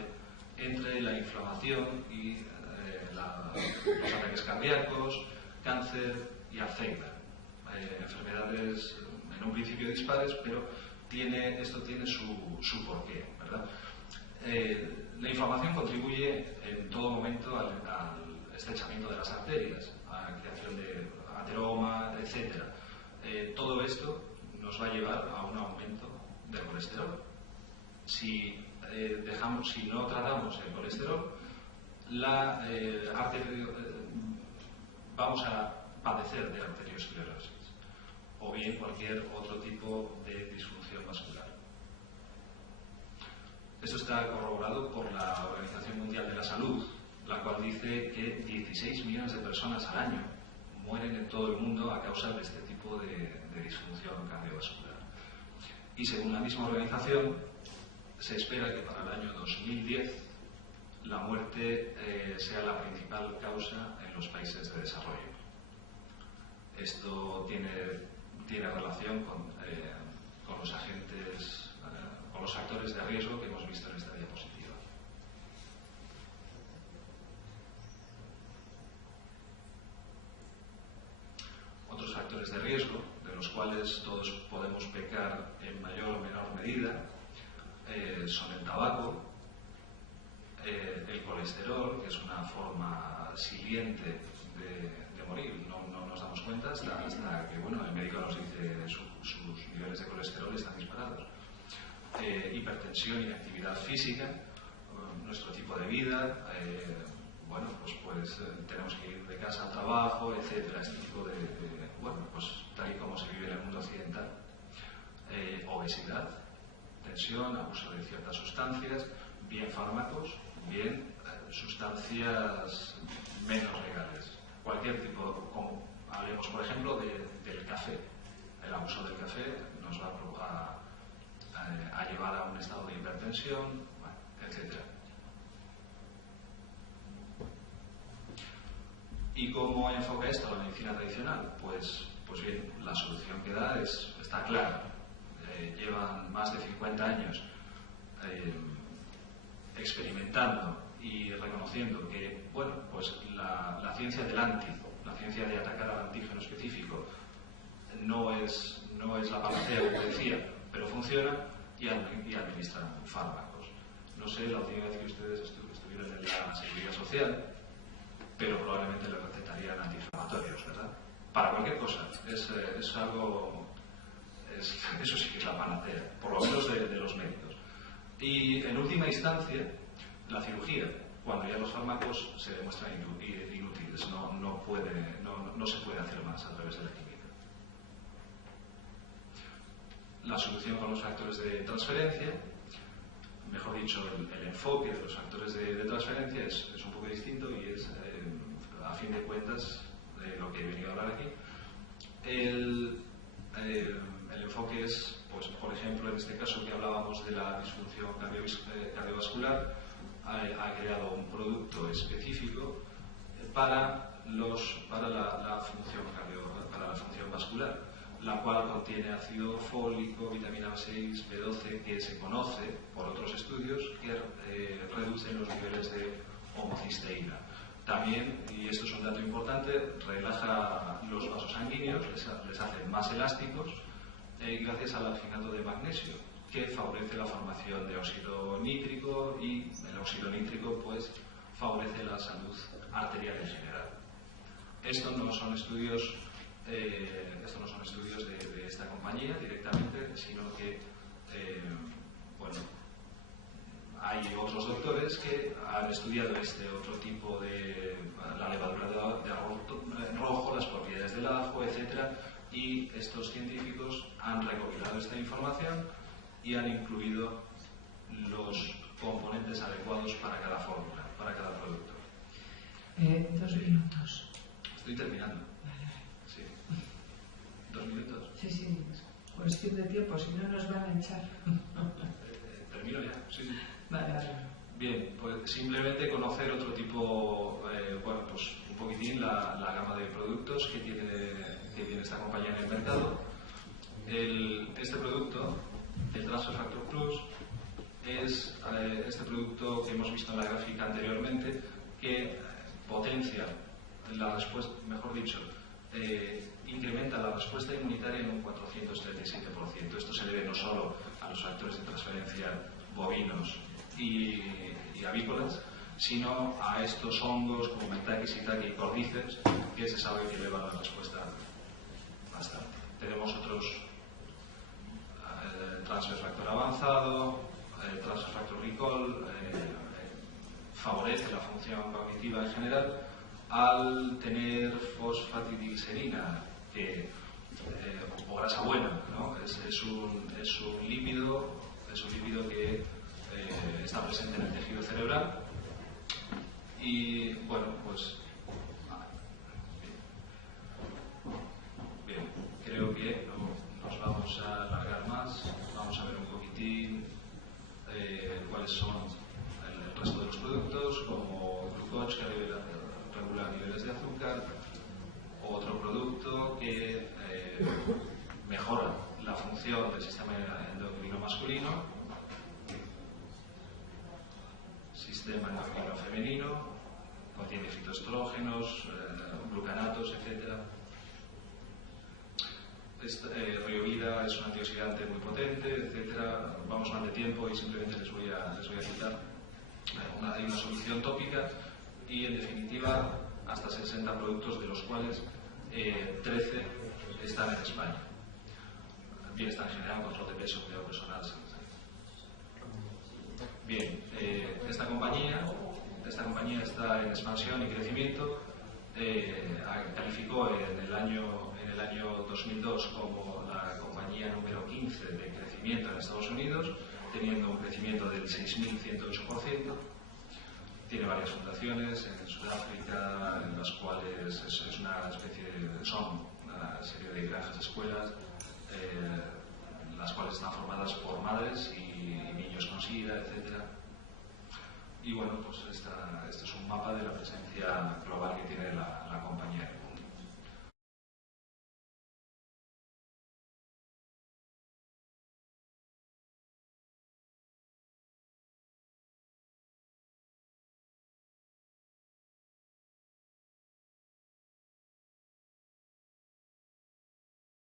entre la inflamación y los ataques cardíacos, cáncer y Alzheimer. Enfermedades en un principio dispares, pero esto tiene su porqué, ¿verdad? La inflamación contribuye en todo momento al estrechamiento de las arterias, a la creación de ateroma, etc. Todo esto nos va a llevar a un aumento del colesterol. Si no tratamos el colesterol, vamos a padecer de arteriosclerosis o bien cualquier otro tipo de disfunción vascular. Esto está corroborado por la Organización Mundial de la Salud, la cual dice que 16 millones de personas al año mueren en todo el mundo a causa de este tipo de disfunción cardiovascular. Y según la misma organización, se espera que para el año 2010 la muerte sea la principal causa en los países de desarrollo. Esto tiene relación con los agentes, con los factores de riesgo que hemos visto en esta diapositiva. Otros factores de riesgo, de los cuales todos podemos pecar en mayor o menor medida, son el tabaco, el colesterol, que es una forma siguiente de morir. No nos damos cuenta hasta que el médico nos dice sus niveles de colesterol están disparados. Hipertensión, inactividad física, nuestro tipo de vida, pues tenemos que ir de casa al trabajo, etcétera, este tipo tal y como se vive en el mundo occidental. Obesidad, tensión, abuso de ciertas sustancias, bien fármacos, bien sustancias menos legales. Cualquier tipo, como hablemos por ejemplo del café. El abuso del café nos va a llevar a un estado de hipertensión, etcétera. ¿Y cómo enfoca esto la medicina tradicional? Pues bien, la solución que da está clara. Llevan más de 50 años experimentando y reconociendo que la ciencia del la ciencia de atacar al antígeno específico, no es la panacea, como decía, pero funciona y administran fármacos. No sé, la última vez que ustedes estuvieron en la Seguridad Social, pero probablemente le recetarían antiinflamatorios, ¿verdad? Para cualquier cosa. Es algo... eso sí que es la panacea, por lo menos de los médicos. Y en última instancia, la cirugía, cuando ya los fármacos se demuestran inútiles, no se puede hacer más a través de la química. La solución con los factores de transferencia, mejor dicho, el enfoque de los factores de transferencia es un poco distinto y es, a fin de cuentas, de lo que he venido a hablar aquí. El enfoque es, pues, por ejemplo, en este caso que hablábamos de la disfunción cardiovascular, ha creado un producto específico para la función vascular, la cual contiene ácido fólico, vitamina B6, B12, que se conoce por otros estudios que reducen los niveles de homocisteína. También, y esto es un dato importante, relaja los vasos sanguíneos, les hace más elásticos, gracias al alginato de magnesio, que favorece la formación de óxido nítrico, y el óxido nítrico pues favorece la salud arterial en general. Estos no son estudios de esta compañía directamente, sino que hay otros doctores que han estudiado este otro tipo de la levadura de arroz rojo, las propiedades del ajo, etc. Y estos científicos han recopilado esta información y han incluido los componentes adecuados para cada fórmula, para cada producto. 2 minutos. Estoy terminando. Sí. 2 minutos. Sí, cuestión de tiempo, si no nos van a echar. Termino ya, sí. Vale. Bien, pues simplemente conocer otro tipo, pues un poquitín la gama de productos que tiene esta compañía en el mercado. Este producto, el Transfer Factor Plus, es este producto que hemos visto en la gráfica anteriormente, que potencia la respuesta, mejor dicho, incrementa la respuesta inmunitaria en un 437%. Esto se debe no solo a los factores de transferencia bovinos y avícolas, sino a estos hongos como Mentakis, Shiitake y Cordyceps, que se sabe que elevan la respuesta bastante. Tenemos otros Transfer Factor avanzado, Transfer Factor Recall, favorece la función cognitiva en general al tener fosfatidilcerina, o grasa buena, ¿no? Es un lípido que está presente en el tejido cerebral. Y bueno, pues bien, creo que no nos vamos a alargar más. Vamos a ver un poquitín cuáles son el resto de los productos, como glucox, que regula niveles de azúcar, otro producto que mejora la función del sistema endocrino masculino, sistema endocrino femenino, contiene fitoestrógenos, glucanatos, etc. Riovida es un antioxidante muy potente, etc. Vamos mal de tiempo y simplemente les voy a citar. Hay una solución tópica y, en definitiva, hasta 60 productos, de los cuales 13 están en España. Bienestar en general, control de peso, cuidado personal. Bien, esta compañía está en expansión y crecimiento. Calificó en el año 2002 como la compañía número 15 de crecimiento en Estados Unidos, teniendo un crecimiento del 6.108%. Tiene varias fundaciones en Sudáfrica, en las cuales son una serie de granjas escuelas, las cuales están formadas por madres y niños con SIDA, etc. Y bueno, pues este es un mapa de la presencia global que tiene la compañía.